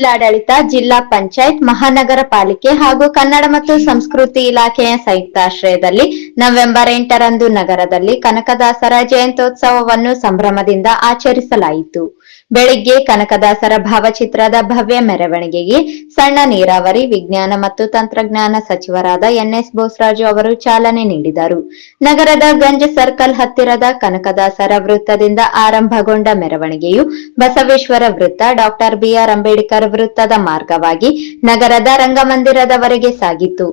ಜಿಲ್ಲಾಡಳಿತ, ಜಿಲ್ಲಾ ಪಂಚಾಯತ್, ಮಹಾನಗರ ಪಾಲಿಕೆ ಹಾಗೂ ಕನ್ನಡ ಮತ್ತು ಸಂಸ್ಕೃತಿ ಇಲಾಖೆಯ ಸಂಯುಕ್ತಾಶ್ರಯದಲ್ಲಿ ನವೆಂಬರ್ 8ರಂದು ನಗರದಲ್ಲಿ ಕನಕದಾಸರ ಜಯಂತ್ಯೋತ್ಸವವನ್ನು ಸಂಭ್ರಮದಿಂದ ಆಚರಿಸಲಾಯಿತು. ಬೆಳಿಗ್ಗೆ ಕನಕದಾಸರ ಭಾವಚಿತ್ರದ ಭವ್ಯ ಮೆರವಣಿಗೆಗೆ ಸಣ್ಣ ನೀರಾವರಿ, ವಿಜ್ಞಾನ ಮತ್ತು ತಂತ್ರಜ್ಞಾನ ಸಚಿವರಾದ ಎನ್ಎಸ್ ಬೋಸರಾಜು ಅವರು ಚಾಲನೆ ನೀಡಿದರು. ನಗರದ ಗಂಜ್ ಸರ್ಕಲ್ ಹತ್ತಿರದ ಕನಕದಾಸರ ವೃತ್ತದಿಂದ ಆರಂಭಗೊಂಡ ಮೆರವಣಿಗೆಯು ಬಸವೇಶ್ವರ ವೃತ್ತ, ಡಾಕ್ಟರ್ ಬಿಆರ್ ಅಂಬೇಡ್ಕರ್ ವೃತ್ತದ ಮಾರ್ಗವಾಗಿ ನಗರದ ರಂಗಮಂದಿರದವರೆಗೆ ಸಾಗಿತು.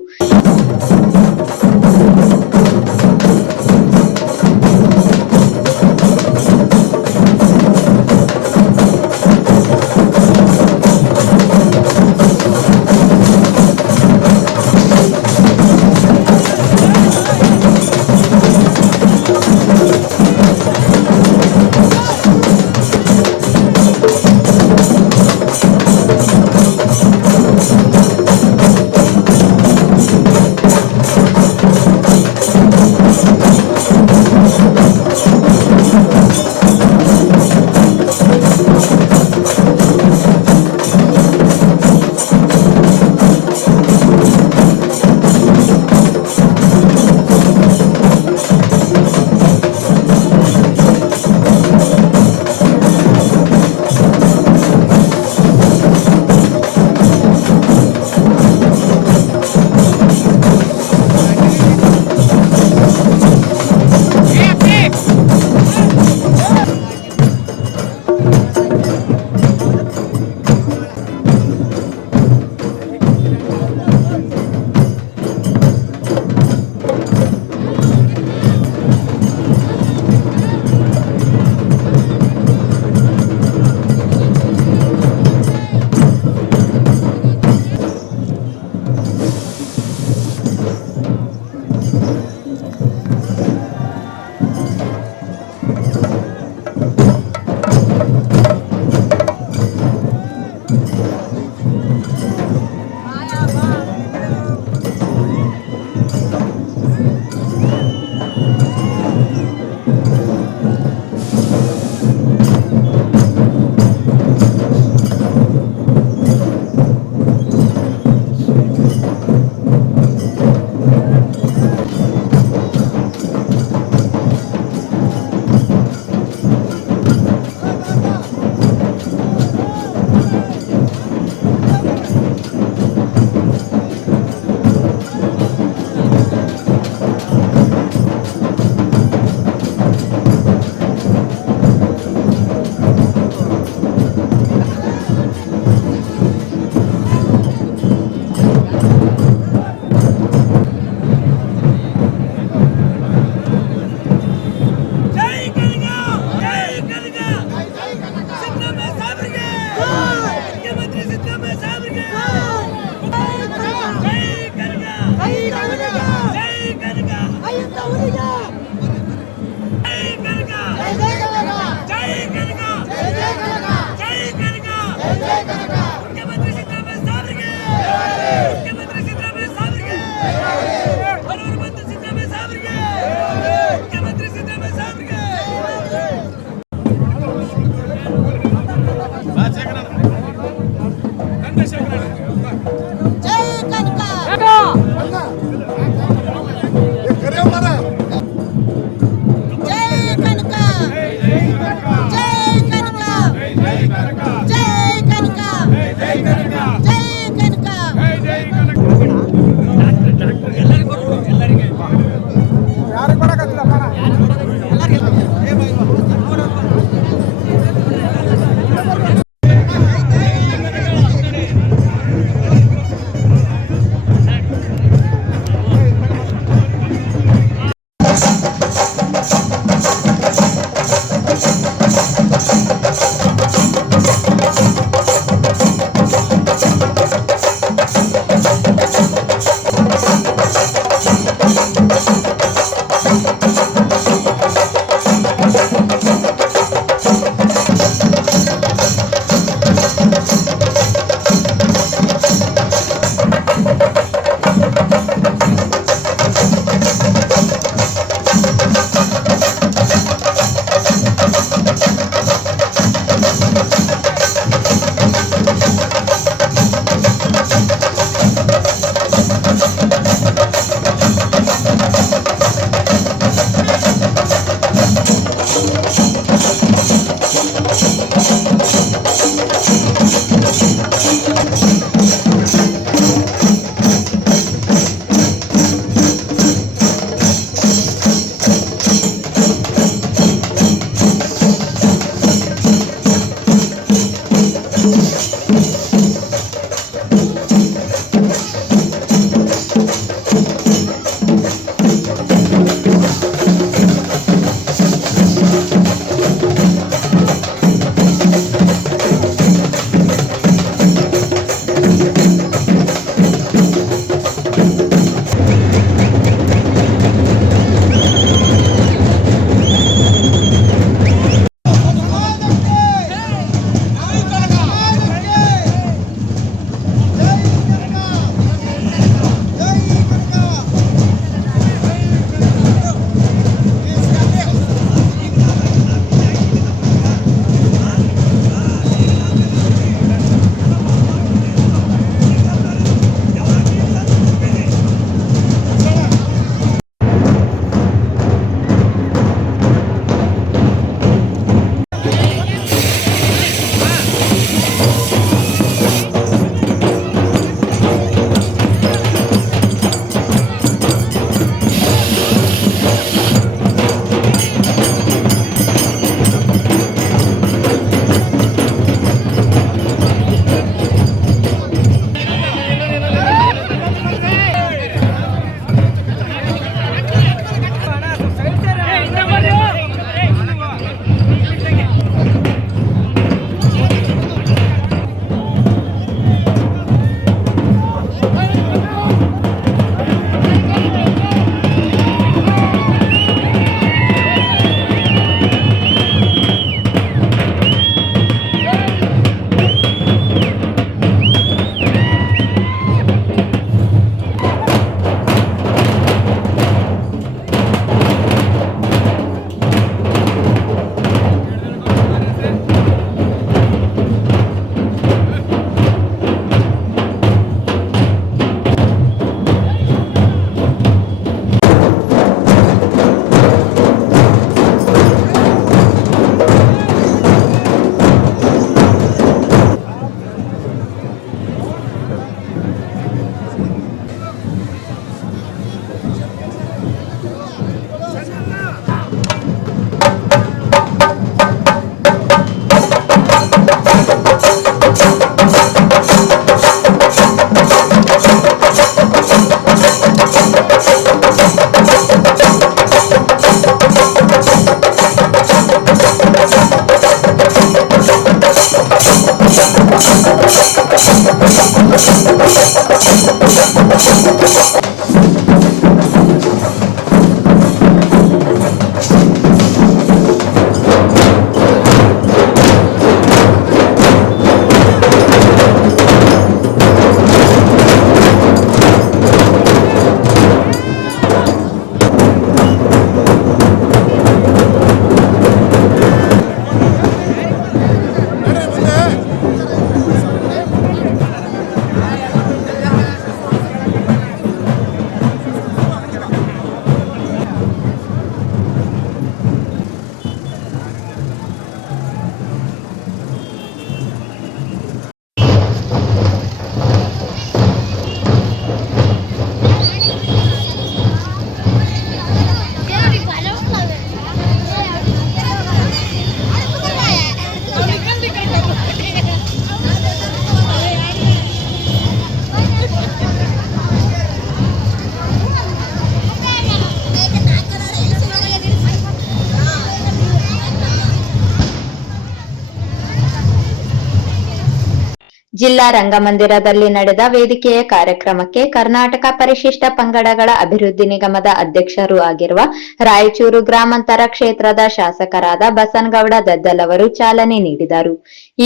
ಜಿಲ್ಲಾ ರಂಗಮಂದಿರದಲ್ಲಿ ನಡೆದ ವೇದಿಕೆಯ ಕಾರ್ಯಕ್ರಮಕ್ಕೆ ಕರ್ನಾಟಕ ಪರಿಶಿಷ್ಟ ಪಂಗಡಗಳ ಅಭಿವೃದ್ಧಿ ನಿಗಮದ ಅಧ್ಯಕ್ಷರೂ ಆಗಿರುವ ರಾಯಚೂರು ಗ್ರಾಮಾಂತರ ಕ್ಷೇತ್ರದ ಶಾಸಕರಾದ ಬಸನಗೌಡ ದದ್ದಲ್ ಅವರು ಚಾಲನೆ ನೀಡಿದರು.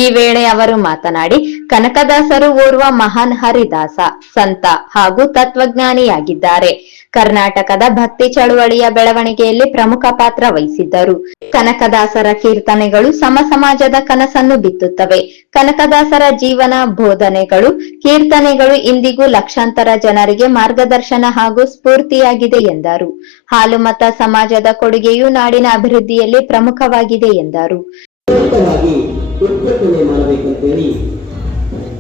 ಈ ವೇಳೆ ಅವರು ಮಾತನಾಡಿ, ಕನಕದಾಸರು ಓರ್ವ ಮಹಾನ್ ಹರಿದಾಸ, ಸಂತ ಹಾಗೂ ತತ್ವಜ್ಞಾನಿಯಾಗಿದ್ದಾರೆ. ಕರ್ನಾಟಕದ ಭಕ್ತಿ ಚಳುವಳಿಯ ಬೆಳವಣಿಗೆಯಲ್ಲಿ ಪ್ರಮುಖ ಪಾತ್ರ ವಹಿಸಿದ್ದರು. ಕನಕದಾಸರ ಕೀರ್ತನೆಗಳು ಸಮಾಜದ ಕನಸನ್ನು ಬಿತ್ತುತ್ತವೆ. ಕನಕದಾಸರ ಜೀವನ, ಬೋಧನೆಗಳು, ಕೀರ್ತನೆಗಳು ಇಂದಿಗೂ ಲಕ್ಷಾಂತರ ಜನರಿಗೆ ಮಾರ್ಗದರ್ಶನ ಹಾಗೂ ಸ್ಫೂರ್ತಿಯಾಗಿದೆ ಎಂದರು. ಹಾಲುಮತ ಸಮಾಜದ ಕೊಡುಗೆಯು ನಾಡಿನ ಅಭಿವೃದ್ಧಿಯಲ್ಲಿ ಪ್ರಮುಖವಾಗಿದೆ ಎಂದರು.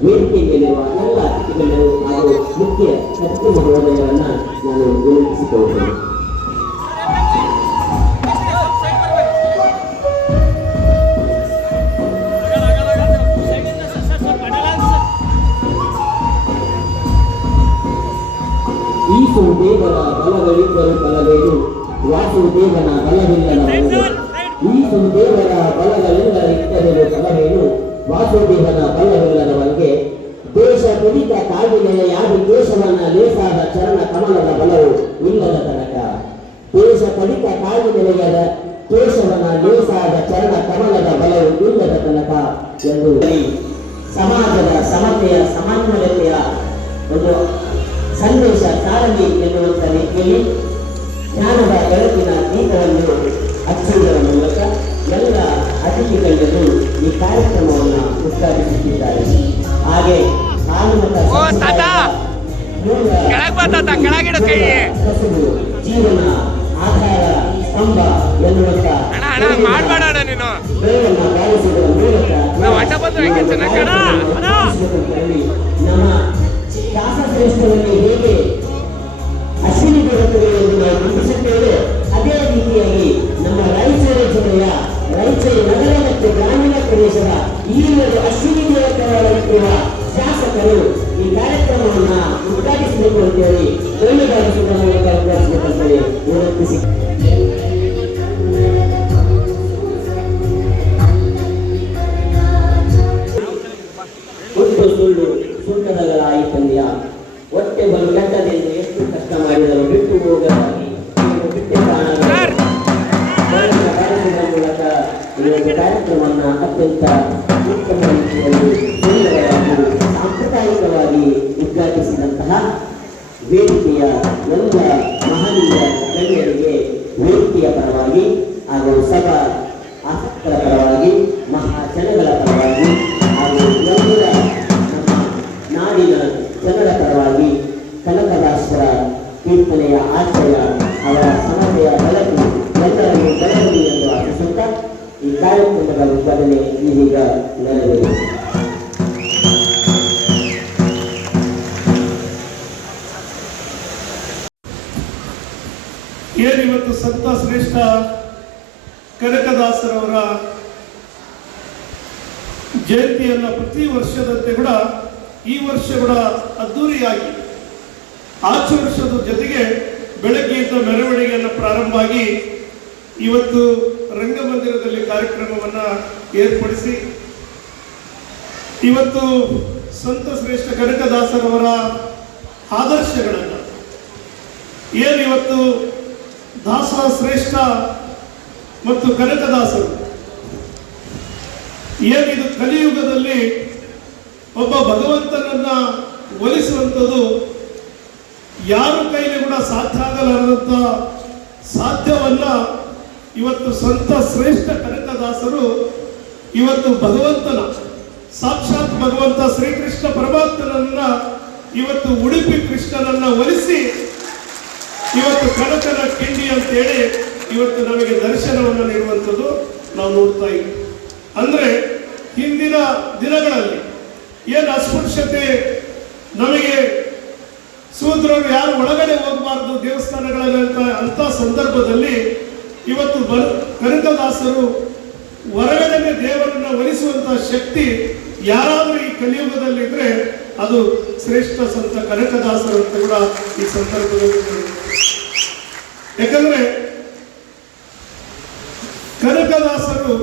ವೇದಿಕೆ ಮೇಲಿರುವ ಎಲ್ಲ ಅತಿಥಿಗಳು ಹಾಗೂ ಮುಖ್ಯ ಅತಿಥಿ ಮಹೋದಯರನ್ನ ನಾನು ವಿನಂತಿಸಿಕೊಳ್ಳುತ್ತೇನೆ. ಈಸುದೇವರ ಬಲಗಳಿದ್ದರು ಬಲವೇನು, ವಾಸುದೇವನ ಬಲವಿಲ್ಲದ ಈಸುದೇವರ ಬಲಗಳಿಲ್ಲದಿದ್ದರೆ ಬಲವೇನು, ವಾಸುದೇವನ ಬಲವಿಲ್ಲದವನಿಗೆ ದೇಶ ಕುಡಿತ ಕಾಗಿನೆಲೆಯಾಗಿ ಕೇಶವನ ಲೇಸಾದ ಚರಣ ಕಮಲದ ಬಲವು ಇಲ್ಲದ ತನಕ. ದೇಶ ಕುಡಿತ ಕಾಗಿನೆಲೆಯಾದ ಕೇಶವನ ಲೇಸಾದ ಚರಣ ಕಮಲದ ಬಲವು ಇಲ್ಲದ ತನಕ ಎಂದು ಸಮಾಜದ ಸಮತೆಯ ಸಮಾನ್ಯತೆಯ ಒಂದು ಸಂದೇಶ ಸಾರಲಿ ಎನ್ನುವಂತ ರೀತಿಯಲ್ಲಿ ಜ್ಞಾನದ ಬೆಳಕಿನ ದೀಪವನ್ನು ಹಚ್ಚುವುದರ ಮೂಲಕ ಎಲ್ಲ ಅತಿಥಿಗಳಿಗೂ ಈ ಕಾರ್ಯಕ್ರಮವನ್ನು ಉದ್ಘಾಟಿಸುತ್ತಿದ್ದಾರೆ. ಹಾಗೆ ಜೀವನ ಆಧಾರ ಸ್ತಂಭ ಎನ್ನುವಂತ ಬೆಳೆಯನ್ನು ಬಾರಿಸುವುದರ ಮೂಲಕ ನಮ್ಮ ಶಾಸಶ್ರೇಷ್ಠರಲ್ಲಿ ಹೇಗೆ ಅಶ್ವಿನಿ ಬರುತ್ತದೆ ಎಂದು ನಾವು ಗುರುತಿಸುತ್ತೇವೆ, ಅದೇ ರೀತಿಯಾಗಿ ನಮ್ಮ ರಾಯಚೂರು ಜಿಲ್ಲೆಯ ರಾಯಚೂರು ನಗರ ಮತ್ತು ಗ್ರಾಮೀಣ ಪ್ರದೇಶದ ಈ ಒಂದು ಅಶ್ವಿನಿ ದೇವತೆಗಳಿರುವ ಶಾಸಕರು ಈ ಕಾರ್ಯಕ್ರಮವನ್ನು ಉದ್ಘಾಟಿಸಬೇಕು ಅಂತೇಳಿ ಗಣ್ಯಭಾವಿಸುವುದರ ಮೂಲಕ ಉದ್ಘಾಟಿಸಬೇಕಂತೇಳಿ ವಿನಂತಿಸಿ ಹುಟ್ಟು ಸುಳ್ಳು ಸುಂಟರಗಳಾಯಿತಂದ್ಯ ಹೊಟ್ಟೆ ಬಲು ಕೆಟ್ಟದೆಂದು ಎಷ್ಟು ಕಷ್ಟ ಮಾಡಿದರು ಬಿಟ್ಟು ಹೋಗಲಾಗಿ ಬಿಟ್ಟೆ ಮೂಲಕ ಈ ಒಂದು ಕಾರ್ಯಕ್ರಮವನ್ನು ಅತ್ಯಂತ ಉತ್ತಮ ರೀತಿಯಲ್ಲಿ ಸುಂದರವಾಗಿ ಸಾಂಪ್ರದಾಯಿಕವಾಗಿ ಉದ್ಘಾಟಿಸಿದಂತಹ ವೇದಿಕೆಯ ಎಲ್ಲ ಮಹನೀಯ ಗಣ್ಯರಿಗೆ ವೇದಿಕೆಯ ಪರವಾಗಿ ಹಾಗೂ ಸಭಾ ಆಸಕ್ತರ ಪರವಾಗಿ ಮಹಾಜನಗಳ ಪರವಾಗಿ ಹಾಗೂ ಎಲ್ಲ ನಮ್ಮ ನಾಡಿನ ಜನರ ಪರವಾಗಿ ಕನಕದಾಸರ ಕೀರ್ತನೆಯ ಆಶಯ ಅವರ ಸಮತೆಯ ಬೆಳಕು ಎಲ್ಲರನ್ನು ಬೆಳಗಲಿ ಎಂದು ಆಶಿಸುತ್ತಾ ಈ ಕಾರ್ಯಕ್ರಮದ ಉದ್ಘಾಟನೆ ಇದೀಗ ನೆರವೇರಿದೆ. ಏನಿವತ್ತು ಸಂತ ಶ್ರೇಷ್ಠ ಕನಕದಾಸರವರ ಜಯಂತಿಯನ್ನು ಪ್ರತಿ ವರ್ಷದಂತೆ ಕೂಡ ಈ ವರ್ಷ ಕೂಡ ಅದ್ದೂರಿಯಾಗಿ ಆಚರಿಸೋದ್ರ ಜೊತೆಗೆ ಬೆಳಗ್ಗೆಯಿಂದ ಮೆರವಣಿಗೆಯನ್ನು ಪ್ರಾರಂಭ ಆಗಿ ಇವತ್ತು ರಂಗಮಂದಿರದಲ್ಲಿ ಕಾರ್ಯಕ್ರಮವನ್ನು ಏರ್ಪಡಿಸಿ ಇವತ್ತು ಸಂತ ಶ್ರೇಷ್ಠ ಕನಕದಾಸರವರ ಆದರ್ಶಗಳನ್ನು ಏನಿವತ್ತು ದಾಸ ಶ್ರೇಷ್ಠ ಮತ್ತು ಕನಕದಾಸರು ಏನಿದು ಕಲಿಯುಗದಲ್ಲಿ ಒಬ್ಬ ಭಗವಂತನನ್ನ ಒಲಿಸುವಂಥದ್ದು ಯಾರ ಕೈಲಿ ಕೂಡ ಸಾಧ್ಯ ಆಗಲಾರದಂಥ ಸಾಧ್ಯವನ್ನ ಇವತ್ತು ಸಂತ ಶ್ರೇಷ್ಠ ಕನಕದಾಸರು ಇವತ್ತು ಭಗವಂತನ ಸಾಕ್ಷಾತ್ ಭಗವಂತ ಶ್ರೀಕೃಷ್ಣ ಪರಮಾತ್ಮನನ್ನ ಇವತ್ತು ಉಡುಪಿ ಕೃಷ್ಣನನ್ನ ಒಲಿಸಿ ಇವತ್ತು ಕನಕನ ಕಿಂಡಿ ಅಂತೇಳಿ ಇವತ್ತು ನಮಗೆ ದರ್ಶನವನ್ನು ನೀಡುವಂಥದ್ದು ನಾವು ನೋಡ್ತಾ ಇದ್ದೀವಿ. ಅಂದ್ರೆ ಹಿಂದಿನ ದಿನಗಳಲ್ಲಿ ಏನು ಅಸ್ಪೃಶ್ಯತೆ ನಮಗೆ ಶೂದ್ರರು ಯಾರು ಒಳಗಡೆ ಹೋಗಬಾರದು ದೇವಸ್ಥಾನಗಳಲ್ಲಿ ಅಂತ ಸಂದರ್ಭದಲ್ಲಿ ಇವತ್ತು ಕನಕದಾಸರು ಹೊರಗಡೆ ದೇವರನ್ನ ಒಲಿಸುವಂತಹ ಶಕ್ತಿ ಯಾರಾದರೂ ಈ ಕಲಿಯುಗದಲ್ಲಿ ಇದ್ರೆ ಅದು ಶ್ರೇಷ್ಠ ಸಂತ ಕನಕದಾಸರು ಅಂತ ಕೂಡ ಈ ಸಂದರ್ಭದಲ್ಲಿ. ಯಾಕಂದ್ರೆ ಕನಕದಾಸರು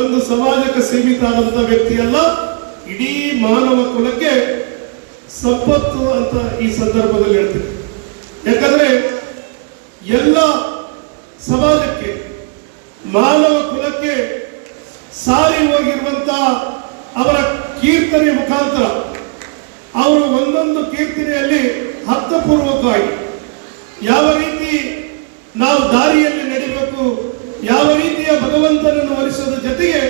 ಒಂದು ಸಮಾಜಕ್ಕೆ ಸೀಮಿತ ಆದಂತ ವ್ಯಕ್ತಿ ಅಲ್ಲ, ಇಡೀ ಮಾನವ ಕುಲಕ್ಕೆ ಸಂಪತ್ತು ಅಂತ ಈ ಸಂದರ್ಭದಲ್ಲಿ ಹೇಳ್ತೀವಿ. ಯಾಕಂದ್ರೆ ಎಲ್ಲ ಸಮಾಜಕ್ಕೆ ಮಾನವ ಕುಲಕ್ಕೆ ಸಾರಿ ಹೋಗಿರುವಂತ ಅವರ ಕೀರ್ತನೆ ಮುಖಾಂತರ ಅವರು ಒಂದೊಂದು ಕೀರ್ತನೆಯಲ್ಲಿ ಅರ್ಥಪೂರ್ವಕವಾಗಿ ಯಾವ ರೀತಿ ನಾವು ದಾರಿಯಲ್ಲಿ ನಡಿಬೇಕು, ಯಾವ ರೀತಿಯ ಭಗವಂತನನ್ನು ಒಲಿಸೋದ್ರ ಜೊತೆಗೆ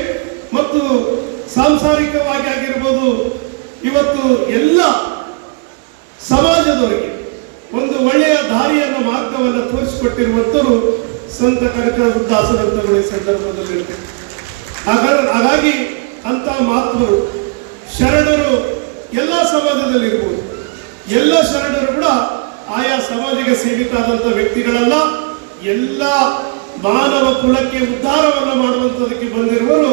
ಮತ್ತು ಸಾಂಸಾರಿಕವಾಗಿ ಆಗಿರ್ಬೋದು ಇವತ್ತು ಎಲ್ಲ ಸಮಾಜದವರಿಗೆ ಒಂದು ಒಳ್ಳೆಯ ದಾರಿಯನ್ನು ಮಾರ್ಗವನ್ನು ತೋರಿಸಿಕೊಟ್ಟಿರುವಂತರು ಸಂತ ಕನಕದಾಸರಂತಗಳು ಈ ಸಂದರ್ಭದಲ್ಲಿ ಇರ್ತದೆ. ಹಾಗಾಗಿ ಅಂತ ಮಹಾತ್ಮರು ಶರಣರು ಎಲ್ಲ ಸಮಾಜದಲ್ಲಿ ಇರ್ಬೋದು. ಎಲ್ಲ ಶರಣರು ಕೂಡ ಆಯಾ ಸಮಾಜಕ್ಕೆ ಸೀಮಿತ ಆದಂತ ವ್ಯಕ್ತಿಗಳಲ್ಲ, ಎಲ್ಲ ಮಾನವ ಕುಲಕ್ಕೆ ಉದ್ಧಾರವನ್ನು ಮಾಡುವಂತದಕ್ಕೆ ಬಂದಿರುವರು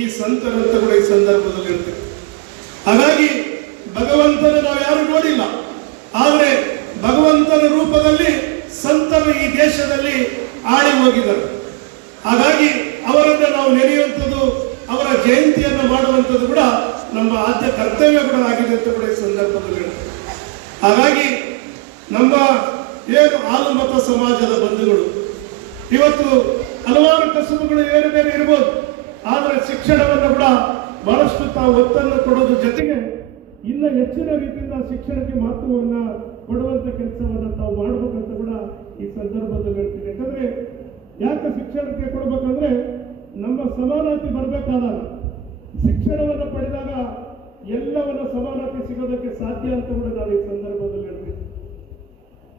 ಈ ಸಂತರಂತಗಳು ಈ ಸಂದರ್ಭದಲ್ಲಿ ಇರ್ತದೆ. ಹಾಗಾಗಿ ಭಗವಂತನ ನಾವು ಯಾರು ನೋಡಿಲ್ಲ, ಆದರೆ ಭಗವಂತನ ರೂಪದಲ್ಲಿ ಸಂತರು ಈ ದೇಶದಲ್ಲಿ ಆಳಿ ಹೋಗಿದ್ದಾರೆ. ಹಾಗಾಗಿ ಅವರನ್ನ ನಾವು ನೆನೆಯುವಂಥದ್ದು, ಅವರ ಜಯಂತಿಯನ್ನು ಮಾಡುವಂಥದ್ದು ಕೂಡ ನಮ್ಮ ಆದ್ಯ ಕರ್ತವ್ಯ ಕೂಡ ಆಗಿದೆ ಅಂತ ಕೂಡ ಈ ಸಂದರ್ಭದಲ್ಲಿ. ಹಾಗಾಗಿ ನಮ್ಮ ಏನು ಆಲಮತ ಸಮಾಜದ ಬಂಧುಗಳು ಇವತ್ತು ಹಲವಾರು ಕಸುಬುಗಳು ಬೇರೆ ಬೇರೆ ಇರ್ಬೋದು, ಆದರೆ ಶಿಕ್ಷಣವನ್ನು ಕೂಡ ಬಹಳಷ್ಟು ತಾವು ಒತ್ತನ್ನು ಕೊಡೋದ್ರ ಜೊತೆಗೆ ಇನ್ನು ಹೆಚ್ಚಿನ ರೀತಿಯಿಂದ ಶಿಕ್ಷಣಕ್ಕೆ ಮಹತ್ವವನ್ನ ಕೊಡುವಂತ ಕೆಲಸವನ್ನ ತಾವು ಮಾಡಬೇಕಂತ ಕೂಡ ಈ ಸಂದರ್ಭದಲ್ಲಿ ಹೇಳ್ತೀನಿ. ಯಾಕಂದ್ರೆ ಯಾಕೆ ಶಿಕ್ಷಣಕ್ಕೆ ಕೊಡ್ಬೇಕಂದ್ರೆ ನಮ್ಮ ಸಮಾನತೆ ಬರಬೇಕಾದಾಗ ಶಿಕ್ಷಣವನ್ನು ಪಡೆದಾಗ ಎಲ್ಲವನ್ನ ಸಮಾನತೆ ಸಿಗೋದಕ್ಕೆ ಸಾಧ್ಯ ಅಂತ ಕೂಡ ನಾನು ಈ ಸಂದರ್ಭದಲ್ಲಿ ಹೇಳ್ತೀನಿ.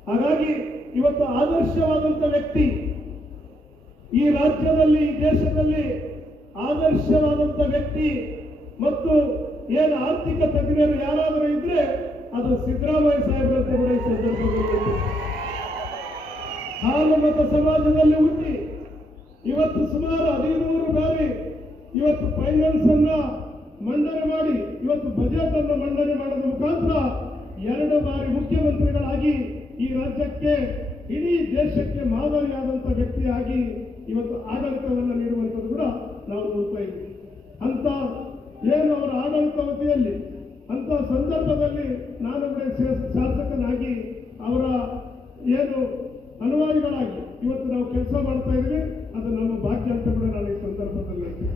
ಹಾಗಾಗಿ ಇವತ್ತು ಆದರ್ಶವಾದಂತ ವ್ಯಕ್ತಿ ಈ ರಾಜ್ಯದಲ್ಲಿ ಈ ದೇಶದಲ್ಲಿ ಆದರ್ಶವಾದಂತ ವ್ಯಕ್ತಿ ಮತ್ತು ಏನು ಆರ್ಥಿಕ ತಜ್ಞರು ಯಾರಾದರೂ ಇದ್ರೆ ಅದು ಸಿದ್ದರಾಮಯ್ಯ ಸಾಹೇಬ್ರಂತ ಕೂಡ ಈ ಸಂದರ್ಭದಲ್ಲಿ. ಹಾಲುಮತ ಸಮಾಜದಲ್ಲಿ ಹುಟ್ಟಿ ಇವತ್ತು ಸುಮಾರು 15 ಬಾರಿ ಇವತ್ತು ಫೈನಾನ್ಸ್ ಅನ್ನ ಮಂಡನೆ ಮಾಡಿ ಇವತ್ತು ಬಜೆಟ್ ಅನ್ನು ಮಂಡನೆ ಮಾಡೋದ್ರ ಮುಖಾಂತರ 2 ಬಾರಿ ಮುಖ್ಯಮಂತ್ರಿಗಳಾಗಿ ಈ ರಾಜ್ಯಕ್ಕೆ ಇಡೀ ದೇಶಕ್ಕೆ ಮಾದರಿಯಾದಂಥ ವ್ಯಕ್ತಿಯಾಗಿ ಇವತ್ತು ಆಡಳಿತವನ್ನು ನೀಡುವಂಥದ್ದು ಕೂಡ ನಾವು ನೋಡ್ತಾ ಇದ್ದೀವಿ. ಅಂತ ಏನು ಅವರ ಆಡಳಿತಾವಧಿಯಲ್ಲಿ ಅಂತ ಸಂದರ್ಭದಲ್ಲಿ ನಾನು ಶಾಸಕನಾಗಿ ಅವರ ಏನು ಅನುಯಾಯಿಗಳಾಗಿ ಇವತ್ತು ನಾವು ಕೆಲಸ ಮಾಡ್ತಾ ಇದ್ದೀವಿ. ಅದು ನಮ್ಮ ಭಾಗ್ಯ ಅಂತ ಕೂಡ ನಾನು ಈ ಸಂದರ್ಭದಲ್ಲಿ ಹೇಳ್ತೀನಿ.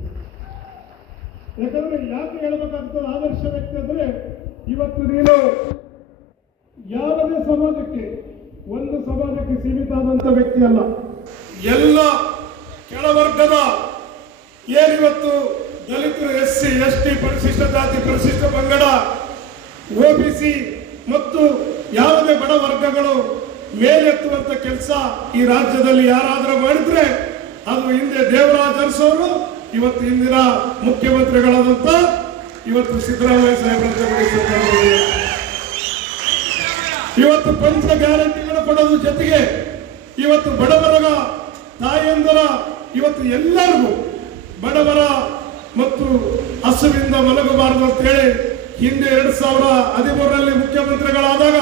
ಯಾಕಂದ್ರೆ ಯಾಕೆ ಹೇಳ್ಬೇಕಾಗ್ತದೆ ಆದರ್ಶ ವ್ಯಕ್ತಿ ಅಂದ್ರೆ ಇವತ್ತು ನೀನು ಯಾವುದೇ ಸಮಾಜಕ್ಕೆ ಒಂದು ಸಮಾಜಕ್ಕೆ ಸೀಮಿತ ಆದಂತ ವ್ಯಕ್ತಿ ಅಲ್ಲ, ಎಲ್ಲ ಕೆಳವರ್ಗದ ಏನಿವತ್ತು ದಲಿತರು, SC, ST, ಪರಿಶಿಷ್ಟ ಜಾತಿ, ಪರಿಶಿಷ್ಟ ಪಂಗಡ, OBC ಮತ್ತು ಯಾವುದೇ ಬಡ ವರ್ಗಗಳು ಮೇಲೆತ್ತುವಂತ ಕೆಲಸ ಈ ರಾಜ್ಯದಲ್ಲಿ ಯಾರಾದರೂ ಮಾಡಿದ್ರೆ ಅದು ಹಿಂದೆ ದೇವರಾಜ್ ಅರಸವರು, ಇವತ್ತು ಹಿಂದಿನ ಮುಖ್ಯಮಂತ್ರಿಗಳಾದಂತ ಇವತ್ತು ಸಿದ್ದರಾಮಯ್ಯ ಸಾಹೇಬರ ಇವತ್ತು ಪಂಚ ಗ್ಯಾರಂಟಿಗಳು ಕೊಡೋದ್ರ ಜೊತೆಗೆ ಇವತ್ತು ಬಡವರ ತಾಯಿಯಂದರ ಇವತ್ತು ಎಲ್ಲರಿಗೂ ಬಡವರ ಮತ್ತು ಹಸುವಿಂದ ಮಲಗಬಾರದು ಅಂತ ಹೇಳಿ ಹಿಂದೆ 2013ರಲ್ಲಿ ಮುಖ್ಯಮಂತ್ರಿಗಳಾದಾಗ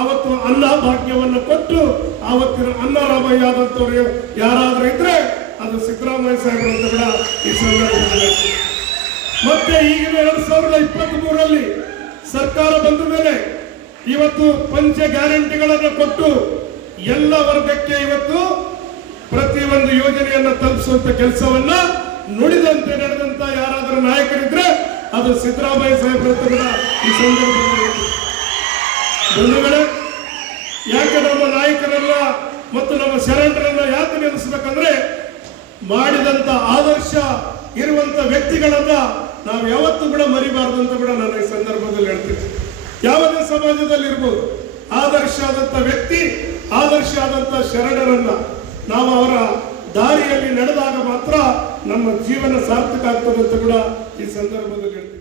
ಆವತ್ತು ಅನ್ನ ಭಾಗ್ಯವನ್ನು ಕೊಟ್ಟು ಆವತ್ತಿನ ಅನ್ನರಾಮಯ್ಯ ಆದಂತವ್ರು ಯಾರಾದ್ರೂ ಇದ್ರೆ ಅದು ಸಿದ್ದರಾಮಯ್ಯ ಸಾಹೇಬರು ಅಂತ ಕೂಡ ಈ ಸಂದರ್ಭದಲ್ಲಿ. ಮತ್ತೆ ಈಗಿನ 2023ರಲ್ಲಿ ಸರ್ಕಾರ ಬಂದ ಮೇಲೆ ಇವತ್ತು ಪಂಚ ಗ್ಯಾರಂಟಿಗಳನ್ನು ಕೊಟ್ಟು ಎಲ್ಲ ವರ್ಗಕ್ಕೆ ಇವತ್ತು ಪ್ರತಿಯೊಂದು ಯೋಜನೆಯನ್ನ ತಲುಪಿಸುವಂತ ಕೆಲಸವನ್ನ ನುಡಿದಂತೆ ನಡೆದಂತ ಯಾರಾದರೂ ನಾಯಕರಿದ್ರೆ ಅದು ಸಿದ್ದರಾಮಯ್ಯ ಸಾಹೇಬ್ರ ಕೂಡ ಈ ಸಂದರ್ಭದಲ್ಲಿ ಬಂಧುಗಳೇ, ಯಾಕೆ ನಮ್ಮ ನಾಯಕರೆಲ್ಲ ಮತ್ತು ನಮ್ಮ ಶರಣರನ್ನ ಯಾಕೆ ನೆನೆಸ್ಬೇಕಂದ್ರೆ ಮಾಡಿದಂತ ಆದರ್ಶ ಇರುವಂತ ವ್ಯಕ್ತಿಗಳನ್ನ ನಾವು ಯಾವತ್ತೂ ಕೂಡ ಮರಿಬಾರ್ದು ಅಂತ ಕೂಡ ನಾನು ಈ ಸಂದರ್ಭದಲ್ಲಿ ಹೇಳ್ತೀನಿ. ಯಾವುದೇ ಸಮಾಜದಲ್ಲಿ ಇರ್ಬೋದು, ಆದರ್ಶ ಆದಂತ ವ್ಯಕ್ತಿ, ಆದರ್ಶ ಆದಂತ ಶರಣರನ್ನ ನಾವು ಅವರ ದಾರಿಯಲ್ಲಿ ನಡೆದಾಗ ಮಾತ್ರ ನಮ್ಮ ಜೀವನ ಸಾರ್ಥಕ ಆಗ್ತದೆ ಅಂತ ಕೂಡ ಈ ಸಂದರ್ಭದಲ್ಲಿ ಹೇಳ್ತೀನಿ.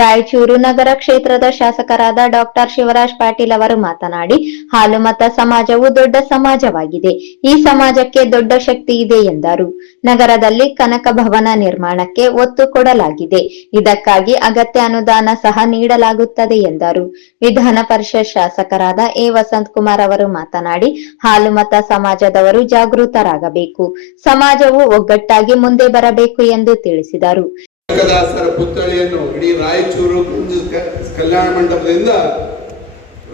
ರಾಯಚೂರು ನಗರ ಕ್ಷೇತ್ರದ ಶಾಸಕರಾದ ಡಾಕ್ಟರ್ ಶಿವರಾಜ್ ಪಾಟೀಲ್ ಅವರು ಮಾತನಾಡಿ, ಹಾಲುಮತ ಸಮಾಜವು ದೊಡ್ಡ ಸಮಾಜವಾಗಿದೆ. ಈ ಸಮಾಜಕ್ಕೆ ದೊಡ್ಡ ಶಕ್ತಿ ಇದೆ ಎಂದರು. ನಗರದಲ್ಲಿ ಕನಕ ಭವನ ನಿರ್ಮಾಣಕ್ಕೆ ಒತ್ತು ಕೊಡಲಾಗಿದೆ. ಇದಕ್ಕಾಗಿ ಅಗತ್ಯ ಅನುದಾನ ಸಹ ನೀಡಲಾಗುತ್ತದೆ ಎಂದರು. ವಿಧಾನ ಪರಿಷತ್ ಶಾಸಕರಾದ ಎ ವಸಂತ್ ಕುಮಾರ್ ಅವರು ಮಾತನಾಡಿ, ಹಾಲುಮತ ಸಮಾಜದವರು ಜಾಗೃತರಾಗಬೇಕು, ಸಮಾಜವು ಒಗ್ಗಟ್ಟಾಗಿ ಮುಂದೆ ಬರಬೇಕು ಎಂದು ತಿಳಿಸಿದರು. ಕನಕದಾಸರ ಪುತ್ಥಳಿಯನ್ನು ಇಡೀ ರಾಯಚೂರು ಕಲ್ಯಾಣ ಮಂಟಪದಿಂದ